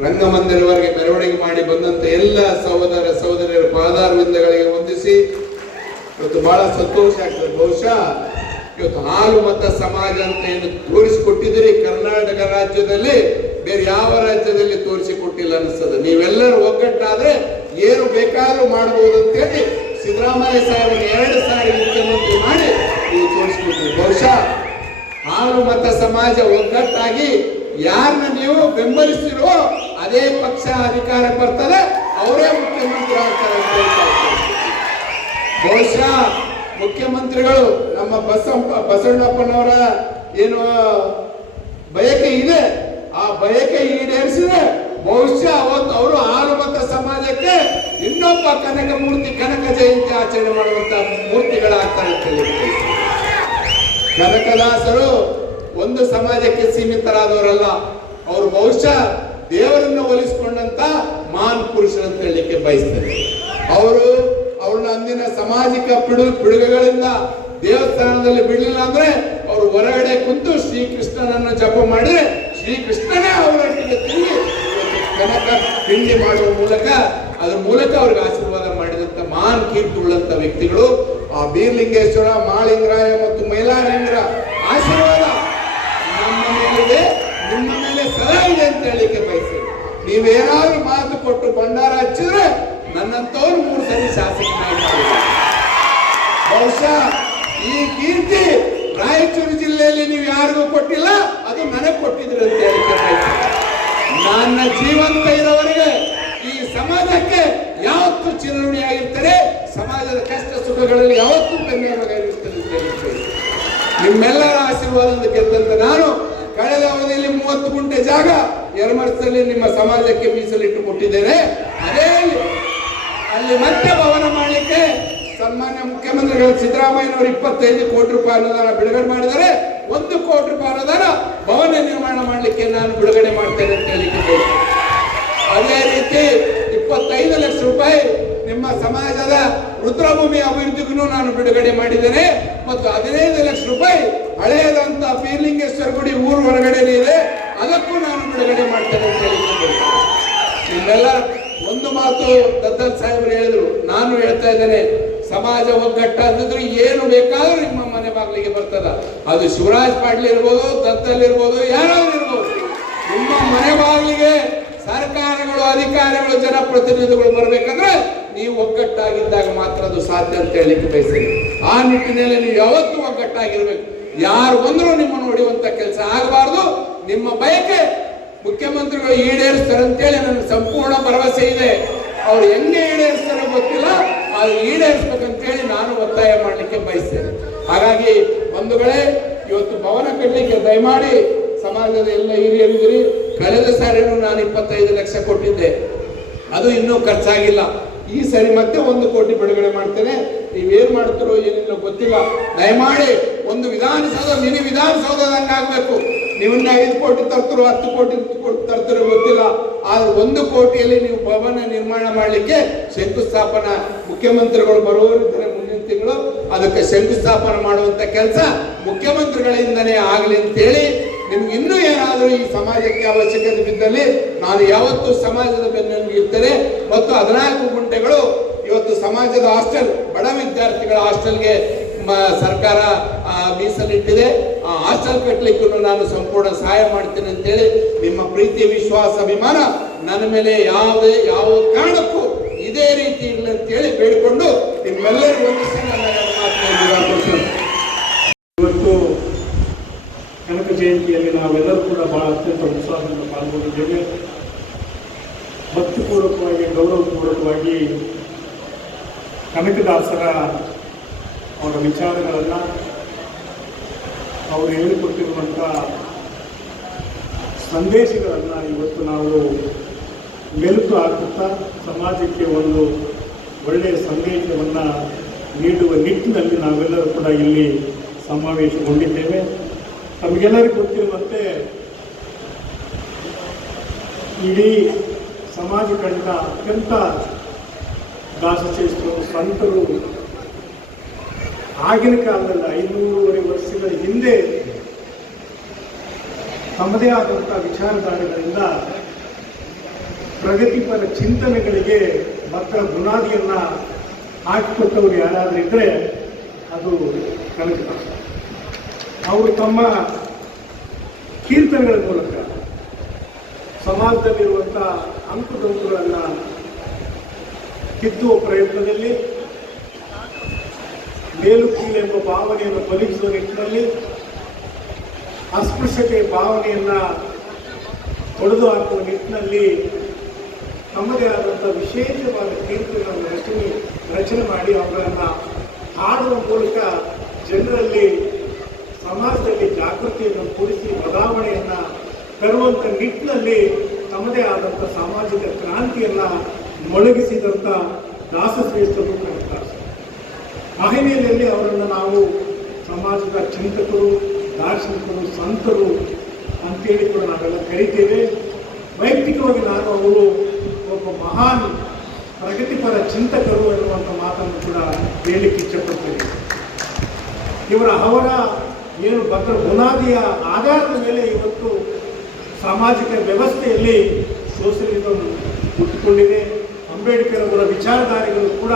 ರಂಗಮಂದಿರವರೆಗೆ ಮೆರವಣಿಗೆ ಮಾಡಿ ಬಂದಂತ ಎಲ್ಲ ಸಹೋದರ ಸಹೋದರಿಯರ ಪಾದಾರವಿಂದಗಳಿಗೆ ವಂದಿಸಿ ಇವತ್ತು ಬಹಳ ಸಂತೋಷ ಆಗ್ತದೆ. ಬಹುಶಃ ಇವತ್ತು ಹಾಲುಮತ ಸಮಾಜ ಅಂತ ಏನು ತೋರಿಸಿಕೊಟ್ಟಿದ್ದೀರಿ ಕರ್ನಾಟಕ ರಾಜ್ಯದಲ್ಲಿ ಬೇರೆ ಯಾವ ರಾಜ್ಯದಲ್ಲಿ ತೋರಿಸಿಕೊಟ್ಟಿಲ್ಲ ಅನಿಸ್ತದೆ. ನೀವೆಲ್ಲರೂ ಒಗ್ಗಟ್ಟಾದ್ರೆ ಏನು ಬೇಕಾದ್ರೂ ಮಾಡಬಹುದು ಅಂತ ಹೇಳಿ ಸಿದ್ದರಾಮಯ್ಯ ಸಾಹೇಬರು 2 ಸಾರಿ ಮುಖ್ಯಮಂತ್ರಿ ಮಾಡಿ ನೀವು ತೋರಿಸ್ಬಿಟ್ರಿ. ಬಹುಶಃ ಹಾಲುಮತ ಸಮಾಜ ಒಗ್ಗಟ್ಟಾಗಿ ಯಾರನ್ನ ನೀವು ಬೆಂಬಲಿಸ್ತಿರೋ ಅದೇ ಪಕ್ಷ ಅಧಿಕಾರ ಬರ್ತದೆ, ಅವರೇ ಮುಖ್ಯಮಂತ್ರಿ ಆಗ್ತಾರೆ ಅಂತ ಹೇಳ್ತಾ ಇದ್ದಾರೆ. ಬಹುಶಃ ಮುಖ್ಯಮಂತ್ರಿಗಳು ನಮ್ಮ ಬಸವಣ್ಣಪ್ಪನವರ ಏನು ಬಯಕೆ ಇದೆ, ಆ ಬಯಕೆ ಈಡೇರಿಸಿದ್ರೆ ಬಹುಶಃ ಅವತ್ತು ಅವರು ಹಾಲುಮತ ಸಮಾಜಕ್ಕೆ ಇನ್ನೊಬ್ಬ ಕನಕ ಮೂರ್ತಿ, ಕನಕ ಜಯಂತಿ ಆಚರಣೆ ಮಾಡುವಂತ ಮೂರ್ತಿಗಳಾಗ್ತಾರೆ ಅಂತ ಹೇಳಿ. ಕನಕದಾಸರು ಒಂದು ಸಮಾಜಕ್ಕೆ ಸೀಮಿತರಾದವರಲ್ಲ, ಅವರು ಬಹುಶಃ ದೇವರನ್ನು ಒಲಿಸಿಕೊಂಡಂತ ಮಹಾನ್ ಪುರುಷರು ಅಂತ ಹೇಳಲಿಕ್ಕೆ ಬಯಸ್ತಾರೆ. ಅವ್ರನ್ನ ಅಂದಿನ ಸಾಮಾಜಿಕ ಪಿಡುಗುಗಳಿಂದ ದೇವಸ್ಥಾನದಲ್ಲಿ ಬಿಡಲಿಲ್ಲ ಅಂದ್ರೆ ಅವರು ಹೊರಗಡೆ ಕುಂತು ಶ್ರೀಕೃಷ್ಣನನ್ನು ಜಪ ಮಾಡಿದ್ರೆ ಶ್ರೀಕೃಷ್ಣನೇ ಅವರೊಟ್ಟಿಗೆ ತಿರುಗಿ ಕನಕ ಪಿಂಡಿ ಮಾಡುವ ಮೂಲಕ ಅದ್ರ ಮೂಲಕ ಅವ್ರಿಗೆ ಆಶೀರ್ವಾದ ಮಾಡಿದಂತ ಮಹಾನ್ ಕೀರ್ತಿ ಉಳ್ಳಂತ ವ್ಯಕ್ತಿಗಳು. ಆ ಬೀರ್ಲಿಂಗೇಶ್ವರ, ಮಾಳಿಂಗರಾಯ ಮತ್ತು ಮೈಲಾರೇಂದ್ರ ಆಶೀರ್ವಾದ ನಮ್ಮ ಮೇಲಿದೆ, ನಿಮ್ಮ ಮೇಲೆ ಸದಾ ಇದೆ ಅಂತ ಹೇಳಿಕೆ ಬಯಸ್ತೇನೆ. ನೀವೇನಾದ್ರೂ ಮಾತು ಕೊಟ್ಟು ಭಂಡಾರ ಹಚ್ಚಿದ್ರೆ ನನ್ನಂತವ್ರು 3 ಸರಿ ಶಾಸಕನಾಗಿ ಮಾಡಿದ್ದಾರೆ. ಬಹುಶಃ ಈ ಕೀರ್ತಿ ರಾಯಚೂರು ಜಿಲ್ಲೆಯಲ್ಲಿ ನೀವು ಯಾರಿಗೂ ಕೊಟ್ಟಿಲ್ಲ, ಅದು ನನಗೆ ಕೊಟ್ಟಿದ್ರು ಅಂತ ಹೇಳಿಕೆ ಬಯಸ್ತೇನೆ. ನನ್ನ ಜೀವಂತ ಇರೋವರೆಗೆ ಈ ಸಮಾಜಕ್ಕೆ ಯಾವತ್ತೂ ಚಿರಋಣಿಯಾಗಿರ್ತಾರೆ, ಸಮಾಜದ ಕಷ್ಟ ಸುಖಗಳಲ್ಲಿ ಯಾವತ್ತೂ ಬೆನ್ನೆಲುಬಾಗಿರುತ್ತದೆ ಅಂತ ಹೇಳ್ತೇನೆ. ನಿಮ್ಮೆಲ್ಲರ ಆಶೀರ್ವಾದದಿಂದ ಗೆದ್ದಂತ ನಾನು ಕಳೆದ ಅವಧಿಯಲ್ಲಿ 30 ಗುಂಟೆ ಜಾಗ ಯರಮರಸಲ್ಲಿ ನಿಮ್ಮ ಸಮಾಜಕ್ಕೆ ಮೀಸಲಿಟ್ಟು ಕೊಟ್ಟಿದ್ದೇನೆ. ಅದೇ ಅಲ್ಲಿ ಮತ್ತೆ ಭವನ ಮಾಡಲಿಕ್ಕೆ ಸನ್ಮಾನ್ಯ ಮುಖ್ಯಮಂತ್ರಿಗಳು ಸಿದ್ದರಾಮಯ್ಯನವರು 25 ಕೋಟಿ ರೂಪಾಯಿ ಅನುದಾನ ಬಿಡುಗಡೆ ಮಾಡಿದರೆ 1 ಕೋಟಿ ರೂಪಾಯಿ ಅನುದಾನ ಭವನ ನಿರ್ಮಾಣ ಮಾಡಲಿಕ್ಕೆ ನಾನು ಬಿಡುಗಡೆ ಮಾಡ್ತೇನೆ ಅಂತ ಹೇಳಿಕೆ. ಅದೇ ರೀತಿ 25 ಲಕ್ಷ ರೂಪಾಯಿ ನಿಮ್ಮ ಸಮಾಜದ ರುದ್ರಭೂಮಿ ಅಭಿವೃದ್ಧಿಗೂ ನಾನು ಬಿಡುಗಡೆ ಮಾಡಿದ್ದೇನೆ ಮತ್ತು 15 ಲಕ್ಷ ರೂಪಾಯಿ ಹಳೆಯದಂತ ಬೀರ್ಲಿಂಗೇಶ್ವರ ಗುಡಿ ಊರು ಹೊರಗಡೆ ಇದೆ, ಅದಕ್ಕೂ ನಾನು ಬಿಡುಗಡೆ ಮಾಡ್ತೇನೆ ಅಂತ ಹೇಳಿಕೆ. ನಿಮ್ಮೆಲ್ಲ ಒಂದು ಮಾತು ದತ್ತಲ್ ಸಾಹೇಬರು ಹೇಳಿದ್ರು, ನಾನು ಹೇಳ್ತಾ ಇದ್ದೇನೆ, ಸಮಾಜ ಒಗ್ಗಟ್ಟಾದಿದ್ರು ಏನು ಬೇಕಾದ್ರೂ ನಿಮ್ಮ ಮನೆ ಬಾಗಿಲಿಗೆ ಬರ್ತದ. ಅದು ಶಿವರಾಜ್ ಪಾಟೀಲ್ ಇರ್ಬೋದು, ದತ್ತಲ್ ಇರ್ಬೋದು, ಯಾರಾದ್ರೂ ಇರ್ಬೋದು. ನಿಮ್ಮ ಮನೆ ಬಾಗಿಲಿಗೆ ಸರ್ಕಾರಗಳು, ಅಧಿಕಾರಿಗಳು, ಜನಪ್ರತಿನಿಧಿಗಳು ಬರ್ಬೇಕಂದ್ರೆ ನೀವು ಒಗ್ಗಟ್ಟಾಗಿದ್ದಾಗ ಮಾತ್ರ ಅದು ಸಾಧ್ಯ ಅಂತ ಹೇಳಿಕ್ಕೆ ಬಯಸ್ತೇನೆ. ಆ ನಿಟ್ಟಿನಲ್ಲಿ ನೀವು ಯಾವತ್ತೂ ಒಗ್ಗಟ್ಟಾಗಿರ್ಬೇಕು. ಯಾರು ಬಂದರೂ ನಿಮ್ಮನ್ನು ಹೊಡೆಯುವಂತ ಕೆಲಸ ಆಗಬಾರ್ದು. ನಿಮ್ಮ ಬಯಕೆ ಮುಖ್ಯಮಂತ್ರಿಗಳು ಈಡೇರಿಸ್ತಾರೆ ಅಂತೇಳಿ ನನಗೆ ಸಂಪೂರ್ಣ ಭರವಸೆ ಇದೆ. ಅವ್ರು ಹೆಂಗೆ ಈಡೇರಿಸ್ತಾರೋ ಗೊತ್ತಿಲ್ಲ, ಅದು ಈಡೇರಿಸ್ಬೇಕಂತೇಳಿ ನಾನು ಒತ್ತಾಯ ಮಾಡಲಿಕ್ಕೆ ಬಯಸ್ತೇನೆ. ಹಾಗಾಗಿ ಬಂಧುಗಳೇ, ಇವತ್ತು ಭವನ ಕಟ್ಟಲಿಕ್ಕೆ ದಯಮಾಡಿ ಸಮಾಜದ ಎಲ್ಲ ಹಿರಿಯರಿದ್ರಿ. ಕಳೆದ ಸಾರಿನೂ ನಾನು 25 ಲಕ್ಷ ಕೊಟ್ಟಿದ್ದೆ, ಅದು ಇನ್ನೂ ಖರ್ಚಾಗಿಲ್ಲ. ಈ ಸರಿ ಮತ್ತೆ 1 ಕೋಟಿ ಬಿಡುಗಡೆ ಮಾಡ್ತೇನೆ. ನೀವೇನ್ ಮಾಡ್ತಿರೋ ಏನಿಲ್ಲ ಗೊತ್ತಿಲ್ಲ. ದಯಮಾಡಿ ಒಂದು ವಿಧಾನಸೌಧ, ಮಿನಿ ವಿಧಾನಸೌಧದಂಗಾಗಬೇಕು. ನೀವನ್ನ 5 ಕೋಟಿ ತರ್ತಿರೋ 10 ಕೋಟಿ ತರ್ತಿರೋ ಗೊತ್ತಿಲ್ಲ, ಆದ್ರೆ 1 ಕೋಟಿಯಲ್ಲಿ ನೀವು ಭವನ ನಿರ್ಮಾಣ ಮಾಡಲಿಕ್ಕೆ ಶಂಕುಸ್ಥಾಪನಾ ಮುಖ್ಯಮಂತ್ರಿಗಳು ಬರುವವರಿದ್ದಾರೆ ಮುಂದಿನ ತಿಂಗಳು. ಅದಕ್ಕೆ ಶಂಕುಸ್ಥಾಪನೆ ಮಾಡುವಂತ ಕೆಲಸ ಮುಖ್ಯಮಂತ್ರಿಗಳಿಂದನೇ ಆಗಲಿ ಅಂತೇಳಿ, ನಿಮ್ಗೆ ಇನ್ನೂ ಏನಾದರೂ ಈ ಸಮಾಜಕ್ಕೆ ಅವಶ್ಯಕತೆ ಬಿದ್ದಲ್ಲಿ ನಾನು ಯಾವತ್ತೂ ಸಮಾಜದ ಬೆನ್ನೆಲುಬು ಇರ್ತೇನೆ. ಮತ್ತು 14 ಗುಂಟೆಗಳು ಇವತ್ತು ಸಮಾಜದ ಹಾಸ್ಟೆಲ್, ಬಡ ವಿದ್ಯಾರ್ಥಿಗಳ ಹಾಸ್ಟೆಲ್ಗೆ ಸರ್ಕಾರ ಮೀಸಲಿಟ್ಟಿದೆ. ಆ ಹಾಸ್ಟೆಲ್ ಕಟ್ಟಲಿಕ್ಕೂ ನಾನು ಸಂಪೂರ್ಣ ಸಹಾಯ ಮಾಡ್ತೇನೆ ಅಂತೇಳಿ ನಿಮ್ಮ ಪ್ರೀತಿ, ವಿಶ್ವಾಸ, ಅಭಿಮಾನ ನನ್ನ ಮೇಲೆ ಯಾವ ಕಾರಣಕ್ಕೂ ಇದೇ ರೀತಿ ಇಲ್ಲ ಅಂತೇಳಿ ಬೇಡಿಕೊಂಡು ನಿಮ್ಮೆಲ್ಲರಿಗೂ ವಂದಿಸಿ ನನ್ನ ಮಾತನ್ನು. ಇವತ್ತು ಕನಕ ಜಯಂತಿಯಲ್ಲಿ ನಾವೆಲ್ಲರೂ ಕೂಡ ಬಹಳ ಅತ್ಯಂತ ಉತ್ಸಾಹದಿಂದ ಪಾಲ್ಗೊಂಡಿದ್ದೇವೆ. ಭಕ್ತಿಪೂರ್ವಕವಾಗಿ, ಗೌರವಪೂರ್ವಕವಾಗಿ ಕನಕದಾಸರ ಅವರ ವಿಚಾರಗಳನ್ನು, ಅವರು ಹೇಳಿಕೊಟ್ಟಿರುವಂಥ ಸಂದೇಶಗಳನ್ನು ಇವತ್ತು ನಾವು ಮೆಲುಕು ಹಾಕುತ್ತಾ ಸಮಾಜಕ್ಕೆ ಒಂದು ಒಳ್ಳೆಯ ಸಂದೇಶವನ್ನು ನೀಡುವ ನಿಟ್ಟಿನಲ್ಲಿ ನಾವೆಲ್ಲರೂ ಕೂಡ ಇಲ್ಲಿ ಸಮಾವೇಶಗೊಂಡಿದ್ದೇವೆ. ತಮಗೆಲ್ಲರಿಗೂ ಗೊತ್ತಿರುವಂತೆ ಇಡೀ ಸಮಾಜ ಕಂಡ ಅತ್ಯಂತ ದಾಸಶ್ರೇಷ್ಠರು, ಸಂತರು ಆಗಿನ ಕಾಲದಲ್ಲಿ 500 ವರ್ಷಗಳ ಹಿಂದೆ ತಮ್ಮದೇ ಆದಂಥ ವಿಚಾರಧಾರೆಗಳಿಂದ ಪ್ರಗತಿಪರ ಚಿಂತನೆಗಳಿಗೆ ಮಕ್ಕಳ ಬುನಾದಿಯನ್ನು ಹಾಕಿಕೊಟ್ಟವರು ಯಾರಾದರೂ ಇದ್ದರೆ ಅದು ಕನಕದಾಸ. ಅವರು ತಮ್ಮ ಕೀರ್ತನೆಗಳ ಮೂಲಕ ಸಮಾಜದಲ್ಲಿರುವಂಥ ಅಂಕುಡೊಂಕುಗಳನ್ನು ತಿದ್ದುವ ಪ್ರಯತ್ನದಲ್ಲಿ, ಮೇಲು ಕೀಳೆಂಬ ಭಾವನೆಯನ್ನು ಬಲಿಸುವ ನಿಟ್ಟಿನಲ್ಲಿ, ಅಸ್ಪೃಶ್ಯತೆಯ ಭಾವನೆಯನ್ನು ತೊಡೆದು ಹಾಕುವ ನಿಟ್ಟಿನಲ್ಲಿ ತಮ್ಮದೇ ಆದಂಥ ವಿಶೇಷವಾದ ಕೀರ್ತನೆಗಳನ್ನು ರಚನೆ ಮಾಡಿ ಅವುಗಳನ್ನು ಹಾಡುವ ಮೂಲಕ ಜನರಲ್ಲಿ, ಸಮಾಜದಲ್ಲಿ ಜಾಗೃತಿಯನ್ನು ಮೂಡಿಸಿ ಬದಲಾವಣೆಯನ್ನು ತರುವಂಥ ನಿಟ್ಟಿನಲ್ಲಿ ತಮ್ಮದೇ ಆದಂಥ ಸಾಮಾಜಿಕ ಕ್ರಾಂತಿಯನ್ನು ಮೊಳಗಿಸಿದಂಥ ದಾಸಶ್ರೇಷ್ಠರು ಕನಕದಾಸ. ಆ ಹಿನ್ನೆಲೆಯಲ್ಲಿ ಅವರನ್ನು ನಾವು ಸಮಾಜದ ಚಿಂತಕರು, ದಾರ್ಶನಿಕರು, ಸಂತರು ಅಂತೇಳಿ ಕೂಡ ನಾವೆಲ್ಲ ಕರಿತೇವೆ. ವೈಯಕ್ತಿಕವಾಗಿ ನಾನು ಅವರು ಒಬ್ಬ ಮಹಾನ್ ಪ್ರಗತಿಪರ ಚಿಂತಕರು ಎನ್ನುವಂಥ ಮಾತನ್ನು ಕೂಡ ಹೇಳಲಿಕ್ಕೆ ಇಚ್ಛಪಡ್ತೇನೆ. ಅವರ ಏನು ಭದ್ರ ಬುನಾದಿಯ ಆಧಾರದ ಮೇಲೆ ಇವತ್ತು ಸಾಮಾಜಿಕ ವ್ಯವಸ್ಥೆಯಲ್ಲಿ ಸೋಷಿಯಲಿಸಂ ಹುಟ್ಟಿಕೊಂಡಿದೆ. ಅಂಬೇಡ್ಕರ್ ಅವರ ವಿಚಾರಧಾರೆಗಳು ಕೂಡ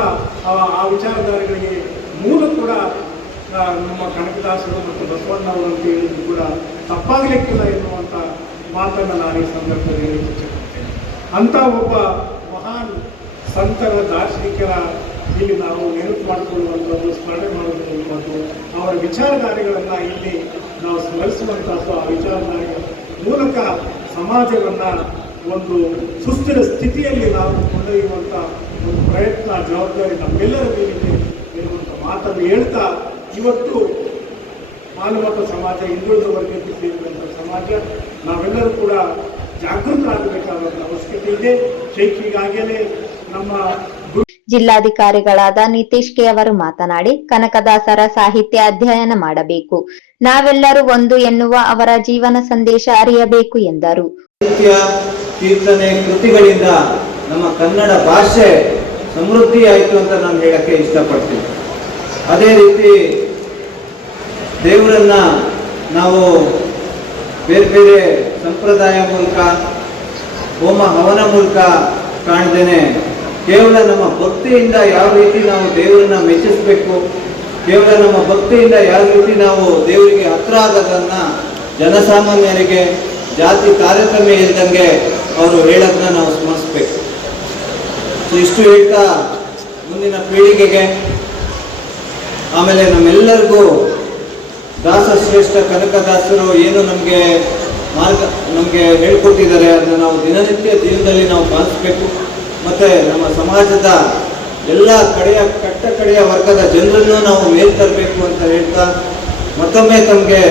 ಆ ವಿಚಾರಧಾರೆಗಳಿಗೆ ಮೂಲ ಕೂಡ ನಮ್ಮ ಕನಕದಾಸರು ಮತ್ತು ಬಸವಣ್ಣ ಅವರು ಅಂತ ಹೇಳಿದ್ರು ಕೂಡ ತಪ್ಪಾಗಲಿಕ್ಕಿಲ್ಲ ಎನ್ನುವಂಥ ಮಾತನ್ನು ನಾನು ಈ ಸಂದರ್ಭದಲ್ಲಿ ಹೇಳಲಿಕ್ಕೆ ಇಚ್ಛಪಡ್ತೇನೆ. ಅಂಥ ಒಬ್ಬ ಮಹಾನ್ ಸಂತರ, ದಾರ್ಶನಿಕರ ಇಲ್ಲಿ ನಾವು ನೆನಪು ಮಾಡಿಕೊಳ್ಳುವಂಥದ್ದು, ಸ್ಮರಣೆ ಮಾಡುವಂಥದ್ದು, ಅವರ ವಿಚಾರಧಾರೆಗಳನ್ನು ಇಲ್ಲಿ ನಾವು ಸ್ಮರಿಸುವಂಥದ್ದು, ಆ ವಿಚಾರಧಾರೆಗಳ ಮೂಲಕ ಸಮಾಜವನ್ನು ಒಂದು ಸುಸ್ಥಿರ ಸ್ಥಿತಿಯಲ್ಲಿ ನಾವು ಕೊಂಡೊಯ್ಯುವಂಥ ಒಂದು ಪ್ರಯತ್ನ, ಜವಾಬ್ದಾರಿ ನಮ್ಮೆಲ್ಲರ ಮೇಲಿದೆ ಎನ್ನುವಂಥ ಮಾತನ್ನು ಹೇಳ್ತಾ, ಇವತ್ತು ಮಾನವತ ಸಮಾಜ, ಹಿಂದುಳಿದ ವರ್ಗಕ್ಕೆ ಸೇರಿದಂಥ ಸಮಾಜ, ನಾವೆಲ್ಲರೂ ಕೂಡ ಜಾಗೃತರಾಗಬೇಕಾದಂಥ ಅವಶ್ಯಕತೆ ಇದೆ. ಶೈಕ್ಷಣಿಕವಾಗಿಯೇ ನಮ್ಮ ಜಿಲ್ಲಾಧಿಕಾರಿಗಳಾದ ನಿತೀಶ್ ಕೆ ಅವರು ಮಾತನಾಡಿ, ಕನಕದಾಸರ ಸಾಹಿತ್ಯ ಅಧ್ಯಯನ ಮಾಡಬೇಕು, ನಾವೆಲ್ಲರೂ ಒಂದು ಎನ್ನುವ ಅವರ ಜೀವನ ಸಂದೇಶ ಅರಿಯಬೇಕು ಎಂದರು. ಸಾಹಿತ್ಯ, ಕೀರ್ತನೆ, ಕೃತಿಗಳಿಂದ ನಮ್ಮ ಕನ್ನಡ ಭಾಷೆ ಸಮೃದ್ಧಿಯಾಯಿತು ಅಂತ ನಾನು ಹೇಳಕ್ಕೆ ಇಷ್ಟಪಡ್ತೀನಿ. ಅದೇ ರೀತಿ ದೇವರನ್ನ ನಾವು ಬೇರೆ ಬೇರೆ ಸಂಪ್ರದಾಯ ಮೂಲಕ, ಹೋಮ ಹವನ ಮೂಲಕ ಕಾಣ್ದೇನೆ ಕೇವಲ ನಮ್ಮ ಭಕ್ತಿಯಿಂದ ಯಾವ ರೀತಿ ನಾವು ದೇವರನ್ನ ಮೆಚ್ಚಿಸಬೇಕು, ಕೇವಲ ನಮ್ಮ ಭಕ್ತಿಯಿಂದ ಯಾವ ರೀತಿ ನಾವು ದೇವರಿಗೆ ಹತ್ರ ಆಗೋದನ್ನ ಜನಸಾಮಾನ್ಯರಿಗೆ ಜಾತಿ ತಾರತಮ್ಯ ಇಲ್ದಂಗೆ ಅವರು ಹೇಳೋದನ್ನ ನಾವು ಸ್ಮರಿಸಬೇಕು. ಸೊ ಇಷ್ಟು ಹೇಳ್ತಾ ಮುಂದಿನ ಪೀಳಿಗೆಗೆ, ಆಮೇಲೆ ನಮ್ಮೆಲ್ಲರಿಗೂ ದಾಸಶ್ರೇಷ್ಠ ಕನಕದಾಸರು ಏನು ನಮಗೆ ಹೇಳ್ಕೊಟ್ಟಿದ್ದಾರೆ ಅದನ್ನ ನಾವು ದಿನನಿತ್ಯ ಜೀವನದಲ್ಲಿ ನಾವು ಪಾಲಿಸಬೇಕು. ಮತ್ತು ನಮ್ಮ ಸಮಾಜದ ಎಲ್ಲ ಕಡೆಯ ವರ್ಗದ ಜನರನ್ನು ನಾವು ಮೇಲ್ ತರಬೇಕು ಅಂತ ಹೇಳ್ತಾ ಮತ್ತೊಮ್ಮೆ ತಮಗೆ